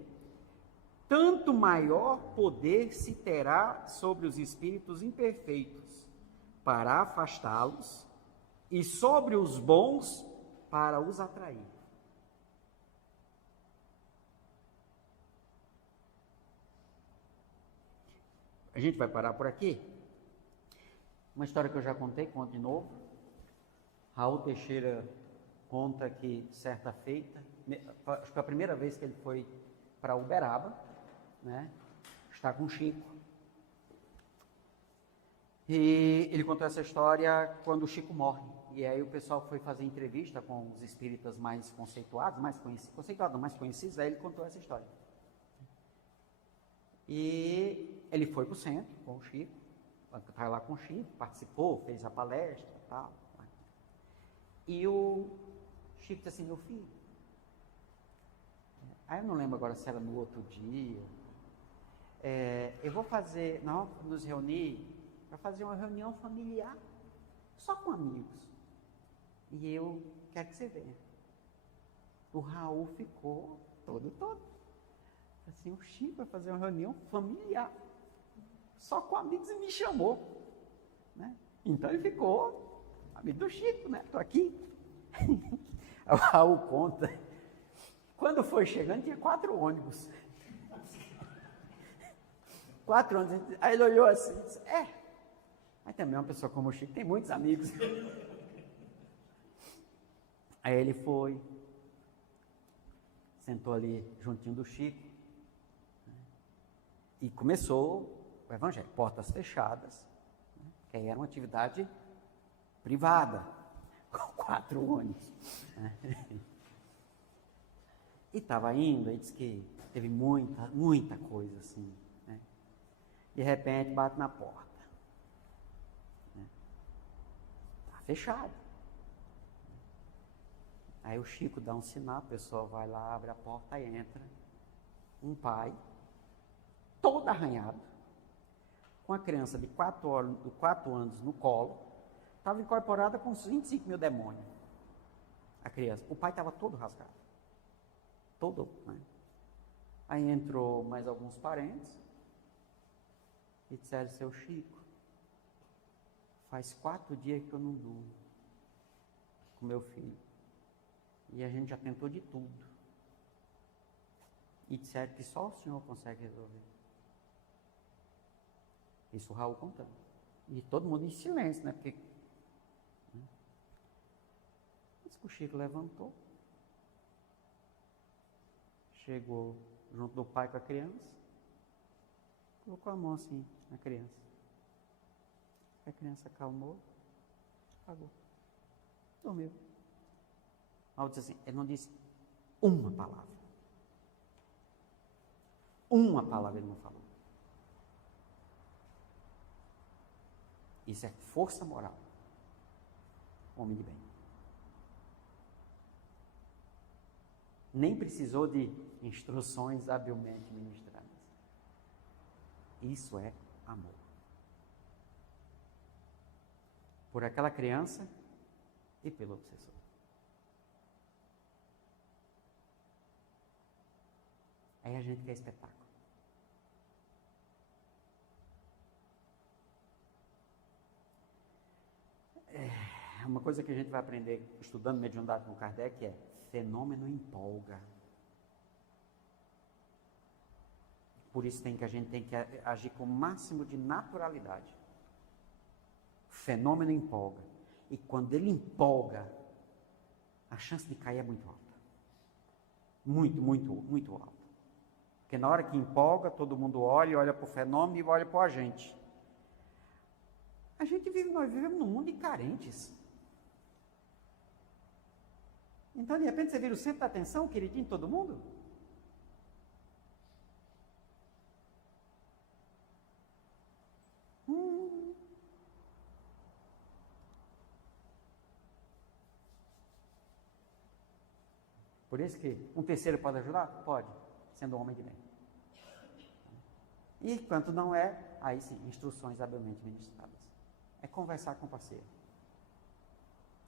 tanto maior poder se terá sobre os espíritos imperfeitos, para afastá-los, e sobre os bons, para os atrair. A gente vai parar por aqui. Uma história que eu já contei, conto de novo. Raul Teixeira conta que, certa feita, acho que foi a primeira vez que ele foi para Uberaba, né? Está com Chico. E ele contou essa história quando o Chico morre. E aí o pessoal foi fazer entrevista com os espíritas mais conceituados, mais conhecidos, aí ele contou essa história. E ele foi para o centro com o Chico, estava lá com o Chico, participou, fez a palestra e tal. E o Chico disse assim, meu filho, aí eu não lembro agora se era no outro dia, eu vou fazer, nós vamos nos reunir, para fazer uma reunião familiar, só com amigos. E eu quero que você venha. O Raul ficou todo. Assim, o Chico vai fazer uma reunião familiar, só com amigos, e me chamou. Né? Então ele ficou amigo do Chico, né? Estou aqui. O Raul conta, quando foi chegando, tinha 4 ônibus. 4 ônibus. Aí ele olhou assim e disse, mas também uma pessoa como o Chico tem muitos amigos. Aí ele foi, sentou ali juntinho do Chico, né, e começou o evangelho, portas fechadas, né, que aí era uma atividade privada, com 4 ônibus. Né. E estava indo, aí disse que teve muita coisa assim. Né. De repente bate na porta. Está fechado. Aí o Chico dá um sinal, a pessoa vai lá, abre a porta e entra. Um pai, todo arranhado, com a criança de 4 anos no colo, estava incorporada com uns 25 mil demônios. A criança. O pai estava todo rasgado. Todo, né? Aí entrou mais alguns parentes e disseram, seu Chico, faz 4 dias que eu não durmo com meu filho. E a gente já tentou de tudo. E disseram que só o senhor consegue resolver. Isso o Raul contando. E todo mundo em silêncio, né? Porque. Né? Mas o Chico levantou. Chegou junto do pai com a criança. Colocou a mão assim na criança. A criança acalmou. Apagou. Dormiu. Raul disse assim, ele não disse uma palavra. Uma palavra ele não falou. Isso é força moral. Homem de bem. Nem precisou de instruções habilmente ministradas. Isso é amor. Por aquela criança e pelo obsessor. Aí a gente quer espetáculo. Uma coisa que a gente vai aprender estudando mediunidade com Kardec é fenômeno empolga. Por isso a gente tem que agir com o máximo de naturalidade. Fenômeno empolga. E quando ele empolga, a chance de cair é muito alta. Muito alta. Porque na hora que empolga, todo mundo olha para o fenômeno e olha para o agente. Nós vivemos num mundo de carentes. Então, de repente, você vira o centro da atenção, queridinho de todo mundo? Por isso que um terceiro pode ajudar? Pode, sendo um homem de bem. E quanto não é, aí sim, instruções habilmente ministradas. É conversar com o parceiro.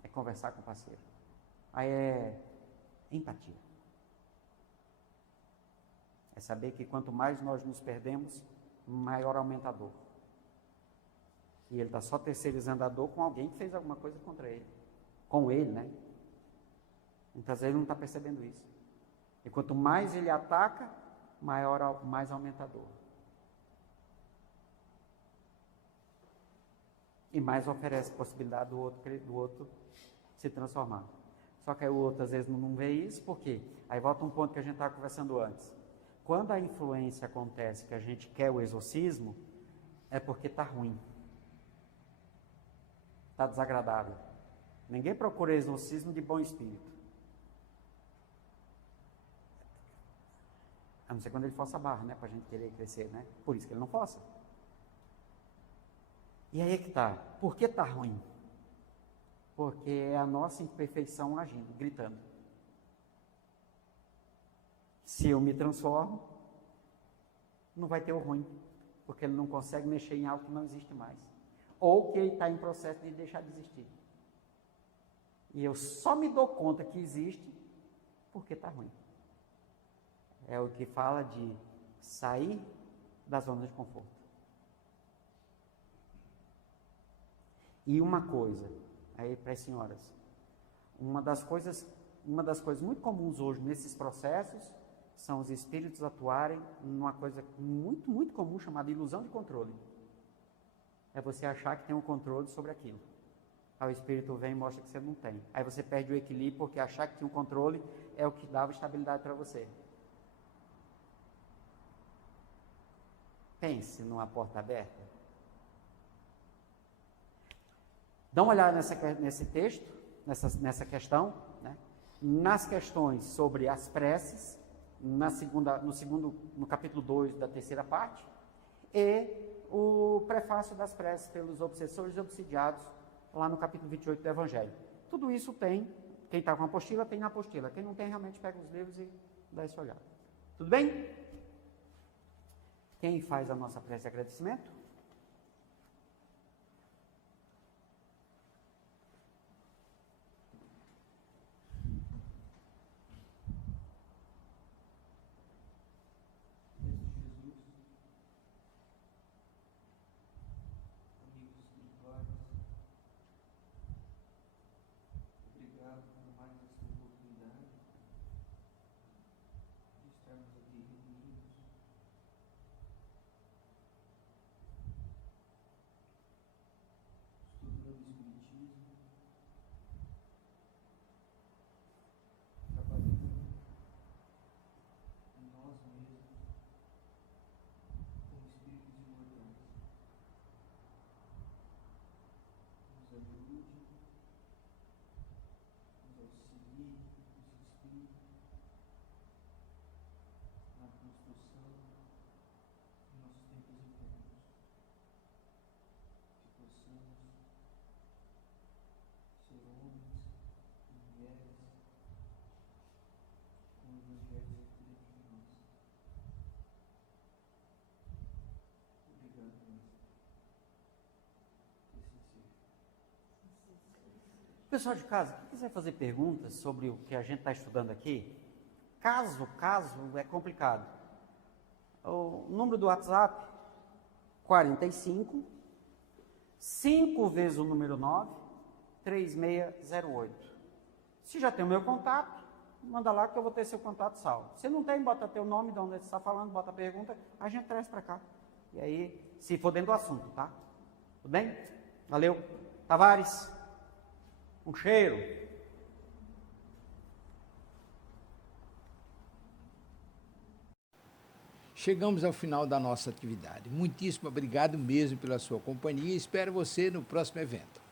É conversar com o parceiro. Aí é empatia. É saber que quanto mais nós nos perdemos, maior aumenta a dor. E ele está só terceirizando a dor com alguém que fez alguma coisa contra ele. Com ele, né? Muitas vezes ele não está percebendo isso. E quanto mais ele ataca, mais aumenta a dor. E mais oferece possibilidade do outro se transformar. Só que aí o outro às vezes não vê isso, por quê? Aí volta um ponto que a gente estava conversando antes. Quando a influência acontece que a gente quer o exorcismo, é porque está ruim. Está desagradável. Ninguém procura exorcismo de bom espírito. A não ser quando ele força a barra, né? Para a gente querer crescer, né? Por isso que ele não força. E aí é que está. Por que está ruim? Porque é a nossa imperfeição agindo, gritando. Se eu me transformo, não vai ter o ruim, porque ele não consegue mexer em algo que não existe mais. Ou que ele está em processo de deixar de existir. E eu só me dou conta que existe porque está ruim. É o que fala de sair da zona de conforto. E uma coisa, aí para as senhoras, uma das coisas muito comuns hoje nesses processos são os espíritos atuarem numa coisa muito, muito comum chamada ilusão de controle. É você achar que tem um controle sobre aquilo. Aí o espírito vem e mostra que você não tem. Aí você perde o equilíbrio porque achar que tinha um controle é o que dava estabilidade para você. Pense numa porta aberta. Dá uma olhada nesse texto, nessa questão, né? Nas questões sobre as preces, no capítulo 2 da terceira parte, e o prefácio das preces pelos obsessores e obsidiados, lá no capítulo 28 do Evangelho. Tudo isso tem, quem está com a apostila, tem na apostila. Quem não tem, realmente pega os livros e dá essa olhada. Tudo bem? Quem faz a nossa prece de agradecimento? Pessoal de casa, quem quiser fazer perguntas sobre o que a gente está estudando aqui, caso é complicado. O número do WhatsApp, 45 5 vezes o número 9, 3608. Se já tem o meu contato, manda lá que eu vou ter seu contato salvo. Se não tem, bota teu nome, de onde você está falando, bota a pergunta, a gente traz para cá. E aí, se for dentro do assunto, tá? Tudo bem? Valeu. Tavares, um cheiro. Chegamos ao final da nossa atividade. Muitíssimo obrigado mesmo pela sua companhia e espero você no próximo evento.